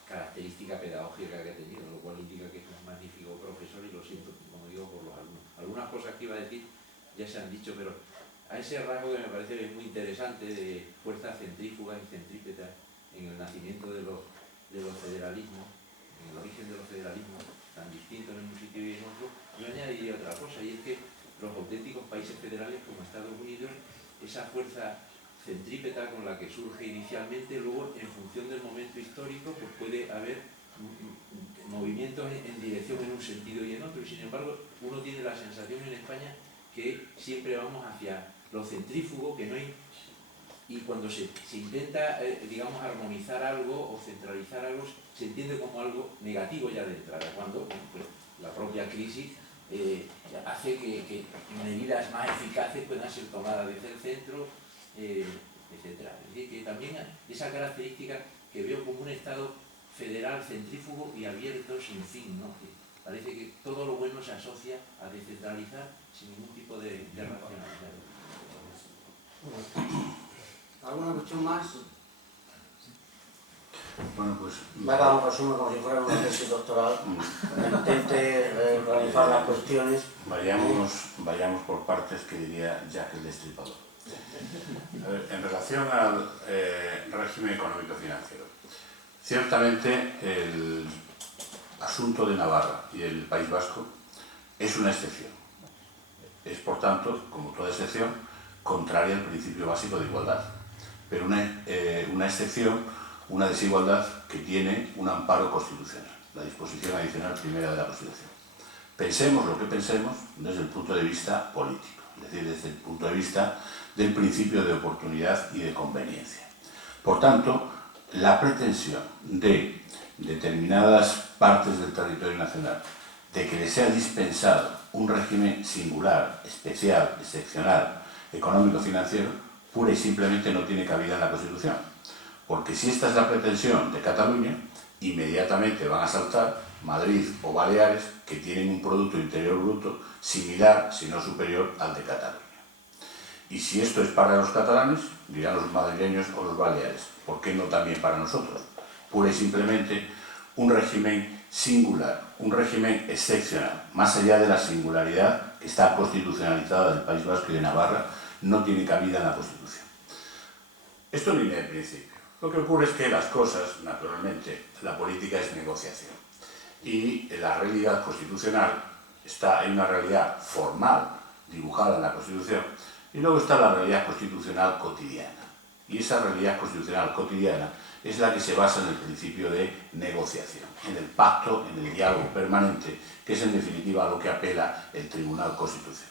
característica pedagógica que ha tenido, lo cual indica que es un magnífico profesor, y lo siento, como digo, por los alumnos. Algunas cosas que iba a decir ya se han dicho, pero a ese rasgo que me parece muy interesante de fuerzas centrífugas y centrípetas en el nacimiento de los de los federalismos, en el origen de los federalismos, tan distintos en un sitio y en otro, yo añadiría otra cosa, y es que los auténticos países federales como Estados Unidos, esa fuerza centrípeta con la que surge inicialmente, luego en función del momento histórico pues puede haber movimientos en dirección en un sentido y en otro, y sin embargo uno tiene la sensación en España que siempre vamos hacia lo centrífugo, que no hay, y cuando se intenta digamos armonizar algo o centralizar algo, se entiende como algo negativo ya de entrada, cuando pues, la propia crisis hace que medidas más eficaces puedan ser tomadas desde el centro, etcétera. Es decir, que también esa característica que veo como un Estado federal, centrífugo y abierto sin fin, ¿no? Que parece que todo lo bueno se asocia a descentralizar sin ningún tipo de racionalidad. ¿Alguna cuestión más? Bueno, pues... Me ha dado un resumen como si fuera una tesis doctoral. Intente organizar las cuestiones. Vayamos por partes, que diría Jack el Destripador. A ver, en relación al régimen económico-financiero, ciertamente el asunto de Navarra y el País Vasco es una excepción. Es, por tanto, como toda excepción, contraria al principio básico de igualdad. Pero una excepción, una desigualdad que tiene un amparo constitucional, la disposición adicional primera de la Constitución. Pensemos lo que pensemos desde el punto de vista político, es decir, desde el punto de vista del principio de oportunidad y de conveniencia. Por tanto, la pretensión de determinadas partes del territorio nacional de que les sea dispensado un régimen singular, especial, excepcional, económico-financiero, pura y simplemente no tiene cabida en la Constitución. Porque si esta es la pretensión de Cataluña, inmediatamente van a saltar Madrid o Baleares, que tienen un Producto Interior Bruto similar, si no superior, al de Cataluña. Y si esto es para los catalanes, dirán los madrileños o los baleares, ¿por qué no también para nosotros? Pura y simplemente un régimen singular, un régimen excepcional, más allá de la singularidad que está constitucionalizada del País Vasco y de Navarra, no tiene cabida en la Constitución. Esto viene del principio. Lo que ocurre es que las cosas, naturalmente, la política es negociación. Y la realidad constitucional está en una realidad formal, dibujada en la Constitución, y luego está la realidad constitucional cotidiana. Y esa realidad constitucional cotidiana es la que se basa en el principio de negociación, en el pacto, en el diálogo permanente, que es en definitiva a lo que apela el Tribunal Constitucional.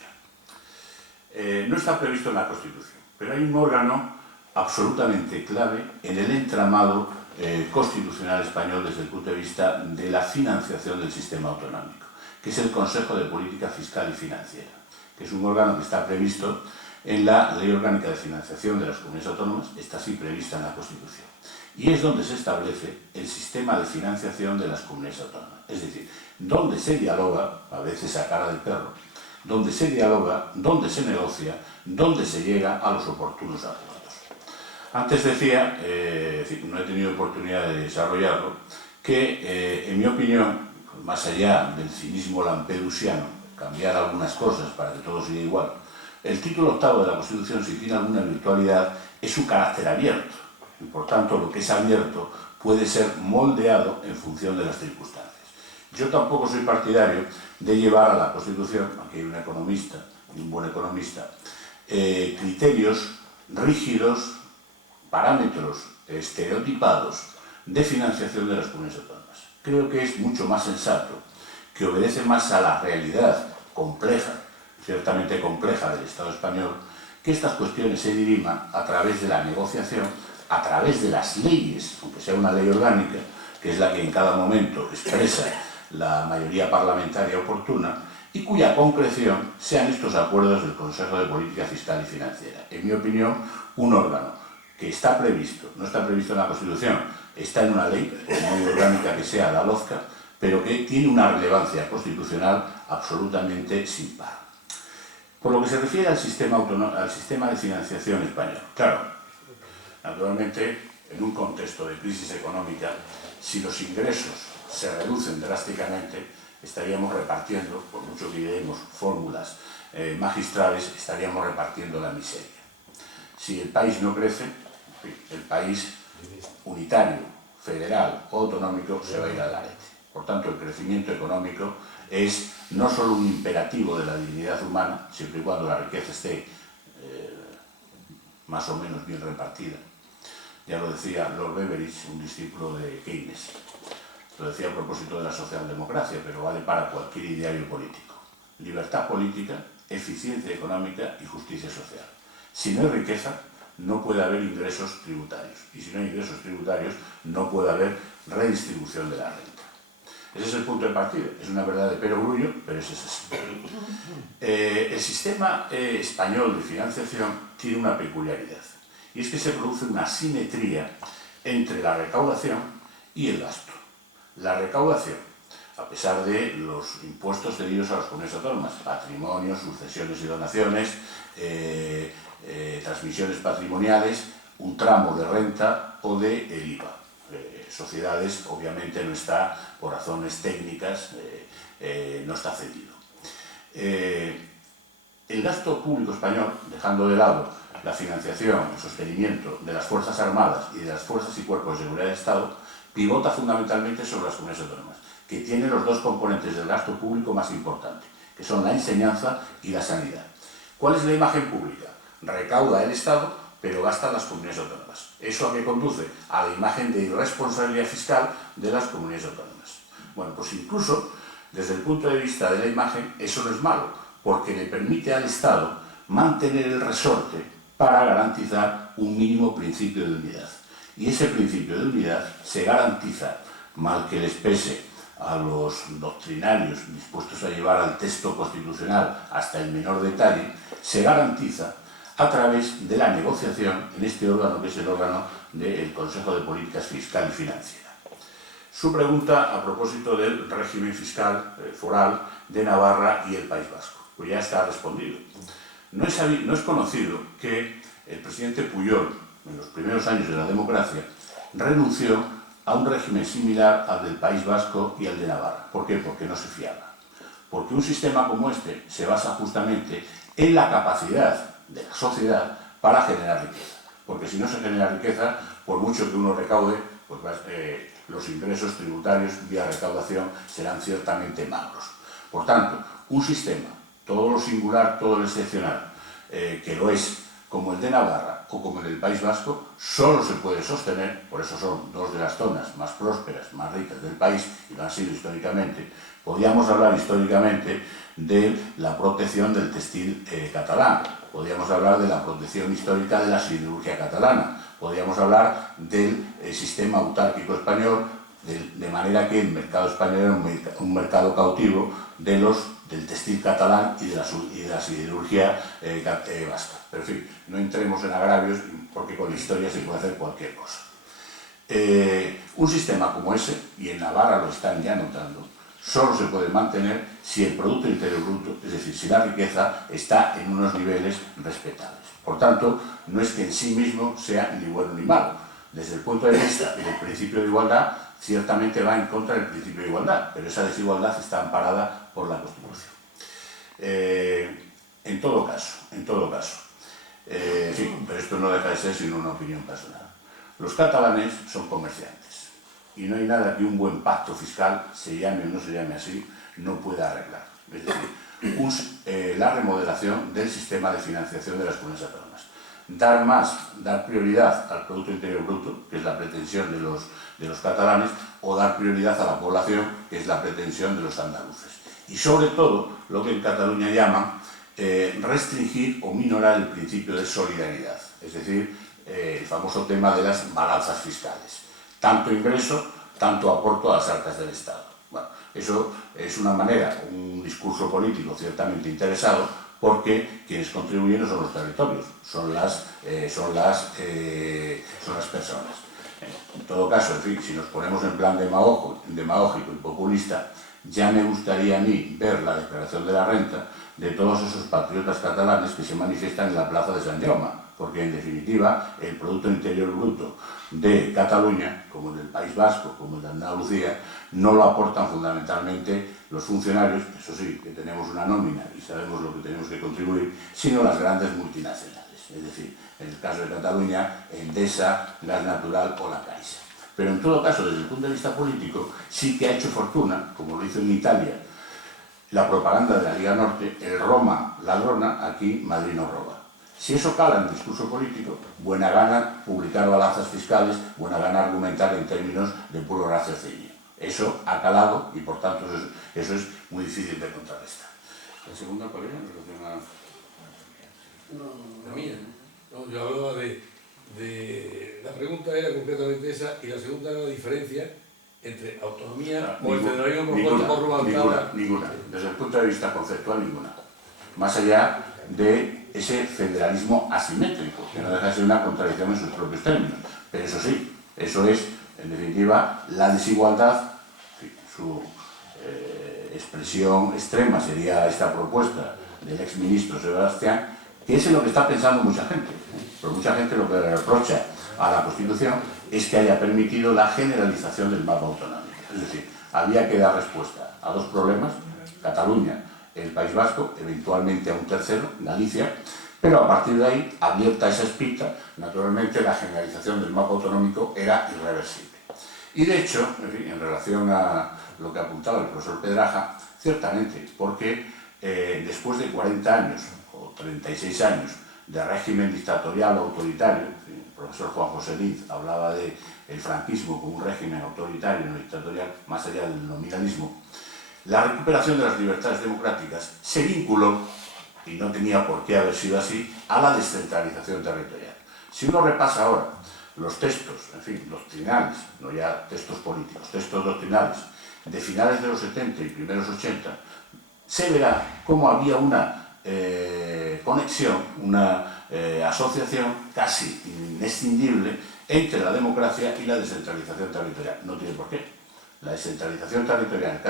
No está previsto en la Constitución, pero hay un órgano absolutamente clave en el entramado constitucional español desde el punto de vista de la financiación del sistema autonómico, que es el Consejo de Política Fiscal y Financiera, que es un órgano que está previsto en la Ley Orgánica de Financiación de las Comunidades Autónomas, está así prevista en la Constitución, y es donde se establece el sistema de financiación de las comunidades autónomas, es decir, donde se dialoga, a veces a cara del perro, donde se dialoga, donde se negocia, donde se llega a los oportunos acuerdos. Antes decía, no he tenido oportunidad de desarrollarlo, que en mi opinión, más allá del cinismo lampedusiano, cambiar algunas cosas para que todo siga igual, el título octavo de la Constitución, si tiene alguna virtualidad, es su carácter abierto. Y por tanto, lo que es abierto puede ser moldeado en función de las circunstancias. Yo tampoco soy partidario de llevar a la Constitución, aquí hay un economista, y un buen economista, criterios rígidos, parámetros estereotipados de financiación de las comunidades autónomas. Creo que es mucho más sensato, que obedece más a la realidad compleja, ciertamente compleja del Estado español, que estas cuestiones se diriman a través de la negociación, a través de las leyes, aunque sea una ley orgánica, que es la que en cada momento expresa la mayoría parlamentaria oportuna, y cuya concreción sean estos acuerdos del Consejo de Política Fiscal y Financiera. En mi opinión, un órgano que está previsto, no está previsto en la Constitución, está en una ley orgánica que sea la LOFCA, pero que tiene una relevancia constitucional absolutamente sin par. Por lo que se refiere al sistema de financiación español, claro, naturalmente, en un contexto de crisis económica, si los ingresos se reducen drásticamente, estaríamos repartiendo, por mucho que demos fórmulas magistrales, estaríamos repartiendo la miseria. Si el país no crece, el país unitario, federal o autonómico, se va a ir al garete. Por tanto, el crecimiento económico es no solo un imperativo de la dignidad humana, siempre y cuando la riqueza esté más o menos bien repartida. Ya lo decía Lord Beveridge, un discípulo de Keynes. Lo decía a propósito de la socialdemocracia, pero vale para cualquier ideario político. Libertad política, eficiencia económica y justicia social. Si no hay riqueza, no puede haber ingresos tributarios. Y si no hay ingresos tributarios, no puede haber redistribución de la renta. Ese es el punto de partida. Es una verdad de perogrullo, pero ese es así. El sistema español de financiación tiene una peculiaridad. Y es que se produce una asimetría entre la recaudación y el gasto. La recaudación, a pesar de los impuestos debidos a las comunidades autónomas, patrimonio, sucesiones y donaciones, transmisiones patrimoniales, un tramo de renta o de el IVA. Sociedades, obviamente, no está, por razones técnicas, no está cedido. El gasto público español, dejando de lado la financiación, el sostenimiento de las Fuerzas Armadas y de las Fuerzas y Cuerpos de Seguridad del Estado, pivota fundamentalmente sobre las comunidades autónomas, que tienen los dos componentes del gasto público más importantes, que son la enseñanza y la sanidad. ¿Cuál es la imagen pública? Recauda el Estado, pero gastan las comunidades autónomas. ¿Eso a qué conduce? A la imagen de irresponsabilidad fiscal de las comunidades autónomas. Bueno, pues incluso desde el punto de vista de la imagen, eso no es malo, porque le permite al Estado mantener el resorte para garantizar un mínimo principio de unidad. Y ese principio de unidad se garantiza, mal que les pese a los doctrinarios dispuestos a llevar al texto constitucional hasta el menor detalle, se garantiza a través de la negociación en este órgano que es el órgano del Consejo de Políticas Fiscal y Financiera. Su pregunta a propósito del régimen fiscal foral de Navarra y el País Vasco, pues ya está respondido. No es conocido que el presidente Pujol, en los primeros años de la democracia, renunció a un régimen similar al del País Vasco y al de Navarra. ¿Por qué? Porque no se fiaba. Porque un sistema como este se basa justamente en la capacidad de la sociedad para generar riqueza. Porque si no se genera riqueza, por mucho que uno recaude, pues los ingresos tributarios vía recaudación serán ciertamente magros. Por tanto, un sistema, todo lo singular, todo lo excepcional, que lo es, como el de Navarra o como el del País Vasco, solo se puede sostener, por eso son dos de las zonas más prósperas, más ricas del país, y lo han sido históricamente. Podríamos hablar históricamente de la protección del textil catalán, podríamos hablar de la protección histórica de la siderurgia catalana, podríamos hablar del sistema autárquico español, de manera que el mercado español era un mercado cautivo del textil catalán y de la siderurgia vasca. Pero en fin, no entremos en agravios porque con la historia se puede hacer cualquier cosa. Un sistema como ese, y en Navarra lo están ya notando, solo se puede mantener si el Producto Interior Bruto, es decir, si la riqueza está en unos niveles respetables. Por tanto, no es que en sí mismo sea ni bueno ni malo. Desde el punto de vista del principio de igualdad, ciertamente va en contra del principio de igualdad, pero esa desigualdad está amparada por la Constitución. En todo caso, sí, pero esto no deja de ser sino una opinión personal. Los catalanes son comerciantes y no hay nada que un buen pacto fiscal, se llame o no se llame así, no pueda arreglar. Es decir, la remodelación del sistema de financiación de las comunidades autónomas. Dar prioridad al Producto Interior Bruto, que es la pretensión de los catalanes, o dar prioridad a la población, que es la pretensión de los andaluces. Y sobre todo, lo que en Cataluña llaman restringir o minorar el principio de solidaridad, es decir, el famoso tema de las balanzas fiscales. Tanto ingreso, tanto aporto a las arcas del Estado. Bueno, eso es una manera, un discurso político ciertamente interesado, porque quienes contribuyen no son los territorios, son las personas. En todo caso, en fin, si nos ponemos en plan demagógico y populista, ya me gustaría a mí ver la declaración de la renta de todos esos patriotas catalanes que se manifiestan en la plaza de Sant Jaume, porque en definitiva el Producto Interior Bruto de Cataluña, como el del País Vasco, como el de Andalucía, no lo aportan fundamentalmente los funcionarios, eso sí, que tenemos una nómina y sabemos lo que tenemos que contribuir, sino las grandes multinacionales, es decir, en el caso de Cataluña, Endesa, Gas Natural o la Caixa. Pero en todo caso, desde el punto de vista político, sí que ha hecho fortuna, como lo hizo en Italia, la propaganda de la Liga Norte, el Roma ladrona, aquí Madrid no roba. Si eso cala en el discurso político, buena gana publicar balanzas fiscales, buena gana argumentar en términos de puro raciocinio. Eso ha calado y por tanto eso es muy difícil de contrarrestar. La segunda, ¿cuál era? La mía. No, yo hablaba la pregunta era concretamente esa, y la segunda era la diferencia entre autonomía o el federalismo ninguna. Desde el punto de vista conceptual, ninguna. Más allá de ese federalismo asimétrico, que no deja de ser una contradicción en sus propios términos. Pero eso sí, eso es, en definitiva, la desigualdad, su expresión extrema sería esta propuesta del exministro Sebastián, que es en lo que está pensando mucha gente. Pero mucha gente lo que le reprocha a la Constitución es que haya permitido la generalización del mapa autonómico. Es decir, había que dar respuesta a dos problemas, Cataluña, el País Vasco, eventualmente a un tercero, Galicia, pero a partir de ahí, abierta esa espita, naturalmente la generalización del mapa autonómico era irreversible. Y de hecho, en relación a lo que apuntaba el profesor Pedraja, ciertamente, porque después de 40 años o 36 años de régimen dictatorial o autoritario, el profesor Juan José Liz hablaba del franquismo como un régimen autoritario no dictatorial, más allá del nominalismo, la recuperación de las libertades democráticas se vinculó, y no tenía por qué haber sido así, a la descentralización territorial. Si uno repasa ahora los textos, en fin, doctrinales, no ya textos políticos, textos doctrinales, de finales de los 70 y primeros 80, se verá cómo había una conexión, una asociación casi inescindible entre la democracia y la descentralización territorial. No tiene por qué. La descentralización territorial,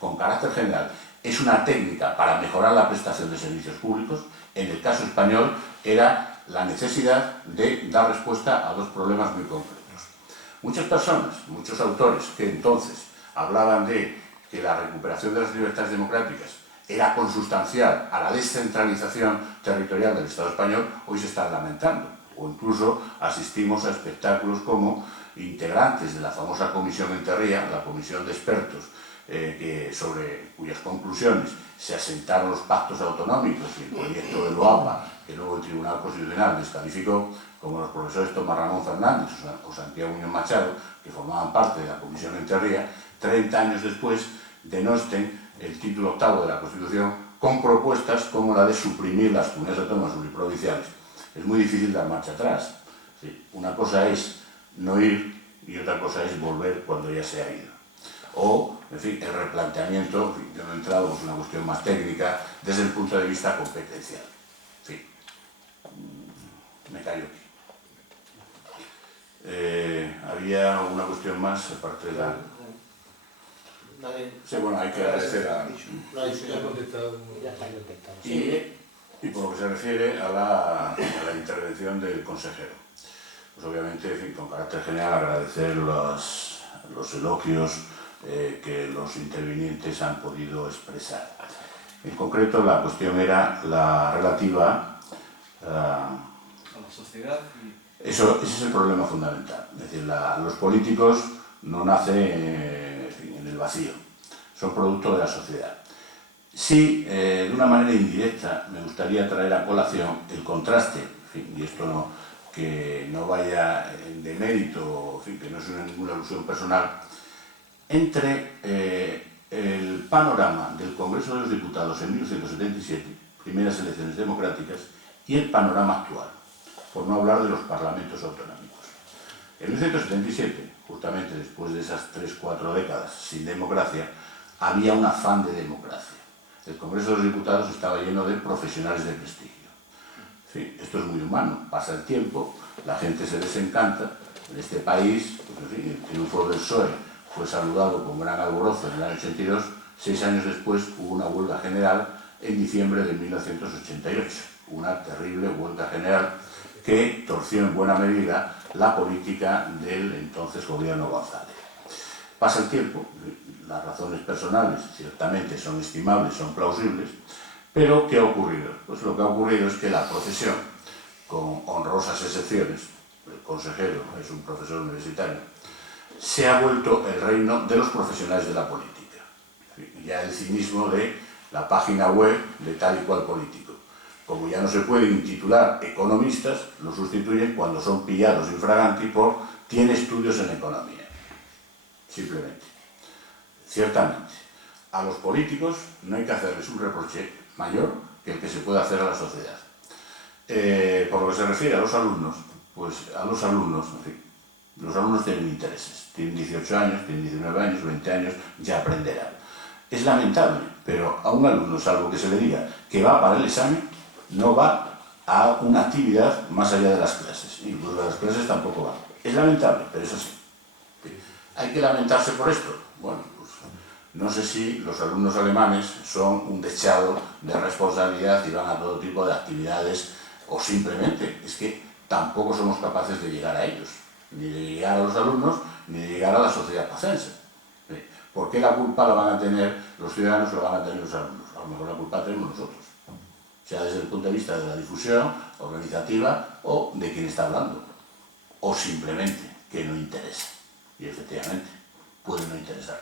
con carácter general, es una técnica para mejorar la prestación de servicios públicos. En el caso español era la necesidad de dar respuesta a dos problemas muy concretos. Muchas personas, muchos autores que entonces hablaban de que la recuperación de las libertades democráticas era consustancial a la descentralización territorial del Estado español, hoy se están lamentando. O incluso asistimos a espectáculos como integrantes de la famosa Comisión Enterría, la comisión de expertos sobre cuyas conclusiones se asentaron los pactos autonómicos y el proyecto de Loapa, que luego el Tribunal Constitucional descalificó, como los profesores Tomás Ramón Fernández o Santiago Muñoz Machado, que formaban parte de la Comisión Enterría, 30 años después denosten el título octavo de la Constitución con propuestas como la de suprimir las comunidades autónomas pluriprovinciales. Es muy difícil dar marcha atrás. ¿Sí? Una cosa es no ir y otra cosa es volver cuando ya se ha ido. O, en fin, el replanteamiento, en fin, yo no he entrado, pues una cuestión más técnica, desde el punto de vista competencial. En fin, me callo aquí. Había una cuestión más, aparte de la... Sí, bueno, hay que agradecer a... Y por lo que se refiere a la intervención del consejero, pues obviamente, en fin, con carácter general, agradecer los elogios que los intervinientes han podido expresar. En concreto, la cuestión era la relativa a la sociedad. Ese es el problema fundamental. Es decir, los políticos no nacen en el vacío, son producto de la sociedad. Sí, de una manera indirecta, me gustaría traer a colación el contraste, en fin, y esto no, que no vaya en demérito, en fin, que no es ninguna alusión personal, entre el panorama del Congreso de los Diputados en 1977, primeras elecciones democráticas, y el panorama actual, por no hablar de los parlamentos autonómicos. En 1977, justamente después de esas 3-4 décadas sin democracia, había un afán de democracia. El Congreso de los Diputados estaba lleno de profesionales de prestigio. En fin, esto es muy humano, pasa el tiempo, la gente se desencanta. En este país, pues, en fin, el triunfo del PSOE fue saludado con gran alborozo en el año 82, 6 años después hubo una huelga general en diciembre de 1988, una terrible huelga general que torció en buena medida la política del entonces gobierno González. Pasa el tiempo, las razones personales ciertamente son estimables, son plausibles, pero ¿qué ha ocurrido? Pues lo que ha ocurrido es que la procesión, con honrosas excepciones, el consejero es un profesor universitario, se ha vuelto el reino de los profesionales de la política. Ya el cinismo de la página web de tal y cual político. Como ya no se pueden titular economistas, lo sustituyen cuando son pillados infraganti por tiene estudios en economía. Simplemente. Ciertamente, a los políticos no hay que hacerles un reproche mayor que el que se puede hacer a la sociedad. Por lo que se refiere a los alumnos, pues a los alumnos, en fin, los alumnos tienen intereses, tienen 18 años, tienen 19 años, 20 años, ya aprenderán. Es lamentable, pero a un alumno, salvo que se le diga que va para el examen, no va a una actividad más allá de las clases, incluso a las clases tampoco va. Es lamentable, pero es así. ¿Hay que lamentarse por esto? Bueno, pues no sé si los alumnos alemanes son un dechado de responsabilidad y van a todo tipo de actividades, o simplemente es que tampoco somos capaces de llegar a ellos, ni de llegar a los alumnos, ni de llegar a la sociedad pacense. ¿Por qué la culpa la van a tener los ciudadanos o la van a tener los alumnos? A lo mejor la culpa la tenemos nosotros, sea desde el punto de vista de la difusión organizativa o de quien está hablando, o simplemente que no interesa. Y efectivamente, puede no interesar.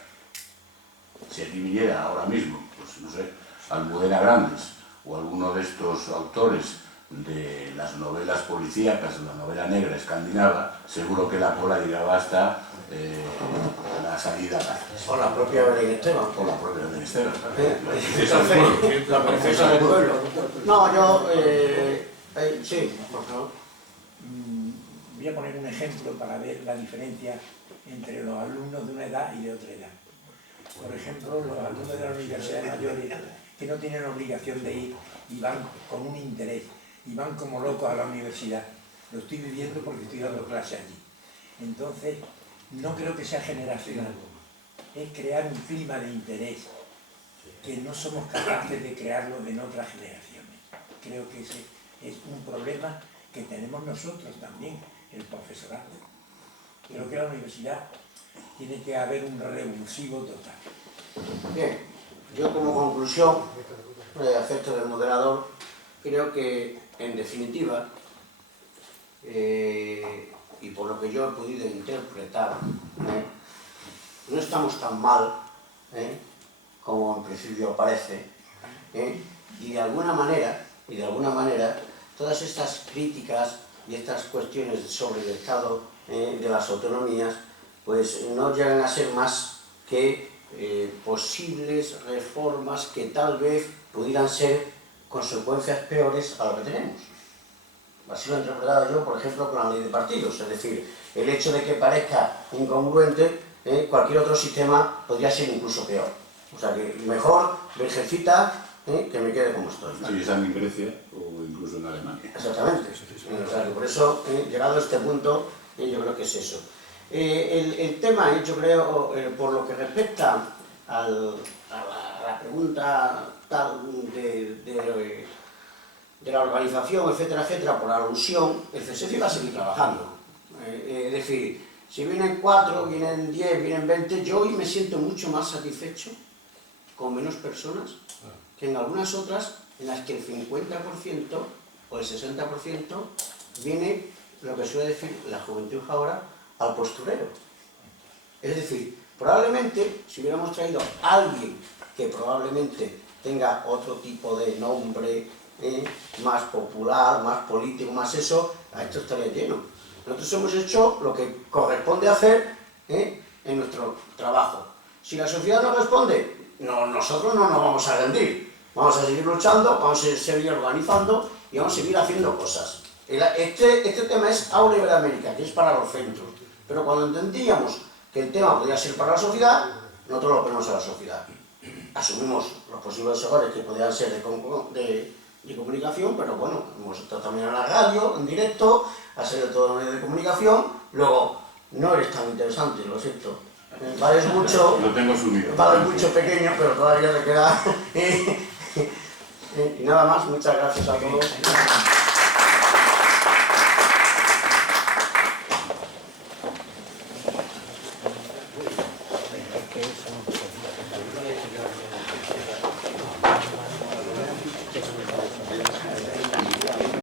Si aquí viniera ahora mismo, pues no sé, Almudena Grandes o alguno de estos autores de las novelas policíacas, la novela negra escandinava, seguro que la cola llegaba hasta la salida. O la propia Belén Esteban. O la propia Belén Esteban. La princesa del pueblo. No, yo... sí, por favor. Voy a poner un ejemplo para ver la diferencia entre los alumnos de una edad y de otra edad. Por ejemplo, los alumnos de la universidad mayores que no tienen obligación de ir y van con un interés y van como locos a la universidad. Lo estoy viviendo porque estoy dando clase allí. Entonces, no creo que sea generacional. Es crear un clima de interés que no somos capaces de crearlo en otras generaciones. Creo que ese es un problema que tenemos nosotros también, el profesorado. Creo que la universidad tiene que haber un revulsivo total. Bien, yo como conclusión, a efecto del moderador, creo que, en definitiva, y por lo que yo he podido interpretar, no estamos tan mal como en principio parece, y de alguna manera, todas estas críticas y estas cuestiones sobre el estado de las autonomías, pues no llegan a ser más que posibles reformas que tal vez pudieran ser consecuencias peores a lo que tenemos. Así lo he interpretado yo, por ejemplo, con la ley de partidos, es decir, el hecho de que parezca incongruente, cualquier otro sistema podría ser incluso peor. O sea que mejor, virgencita, que me quede como estoy. Si están en Grecia o incluso en Alemania. Exactamente. O sea que por eso, llegado a este punto, yo creo que es eso. El tema, yo creo, por lo que respecta a la pregunta tal de la organización, etcétera, etcétera, por alusión, el CSF va a seguir trabajando. Es decir, si vienen 4, vienen 10, vienen 20, yo hoy me siento mucho más satisfecho con menos personas que en algunas otras en las que el 50% o el 60% viene, lo que suele decir la juventud ahora, al postureo. Es decir, probablemente si hubiéramos traído a alguien que probablemente tenga otro tipo de nombre, más popular, más político, más eso, a esto estaría lleno. Nosotros hemos hecho lo que corresponde hacer en nuestro trabajo. Si la sociedad no responde, nosotros no nos vamos a rendir. Vamos a seguir luchando, vamos a seguir organizando y vamos a seguir haciendo cosas. Este tema es Aula Iberoamérica, que es para los centros. Pero cuando entendíamos que el tema podía ser para la sociedad, nosotros lo ponemos a la sociedad. Asumimos los posibles errores que podían ser de comunicación, pero bueno, hemos estado también en la radio, en directo, ha salido todo en medios de comunicación. Luego, no eres tan interesante, lo siento. Vales mucho, lo tengo subido. Vales mucho pequeño, pero todavía te queda. Y nada más, muchas gracias a todos.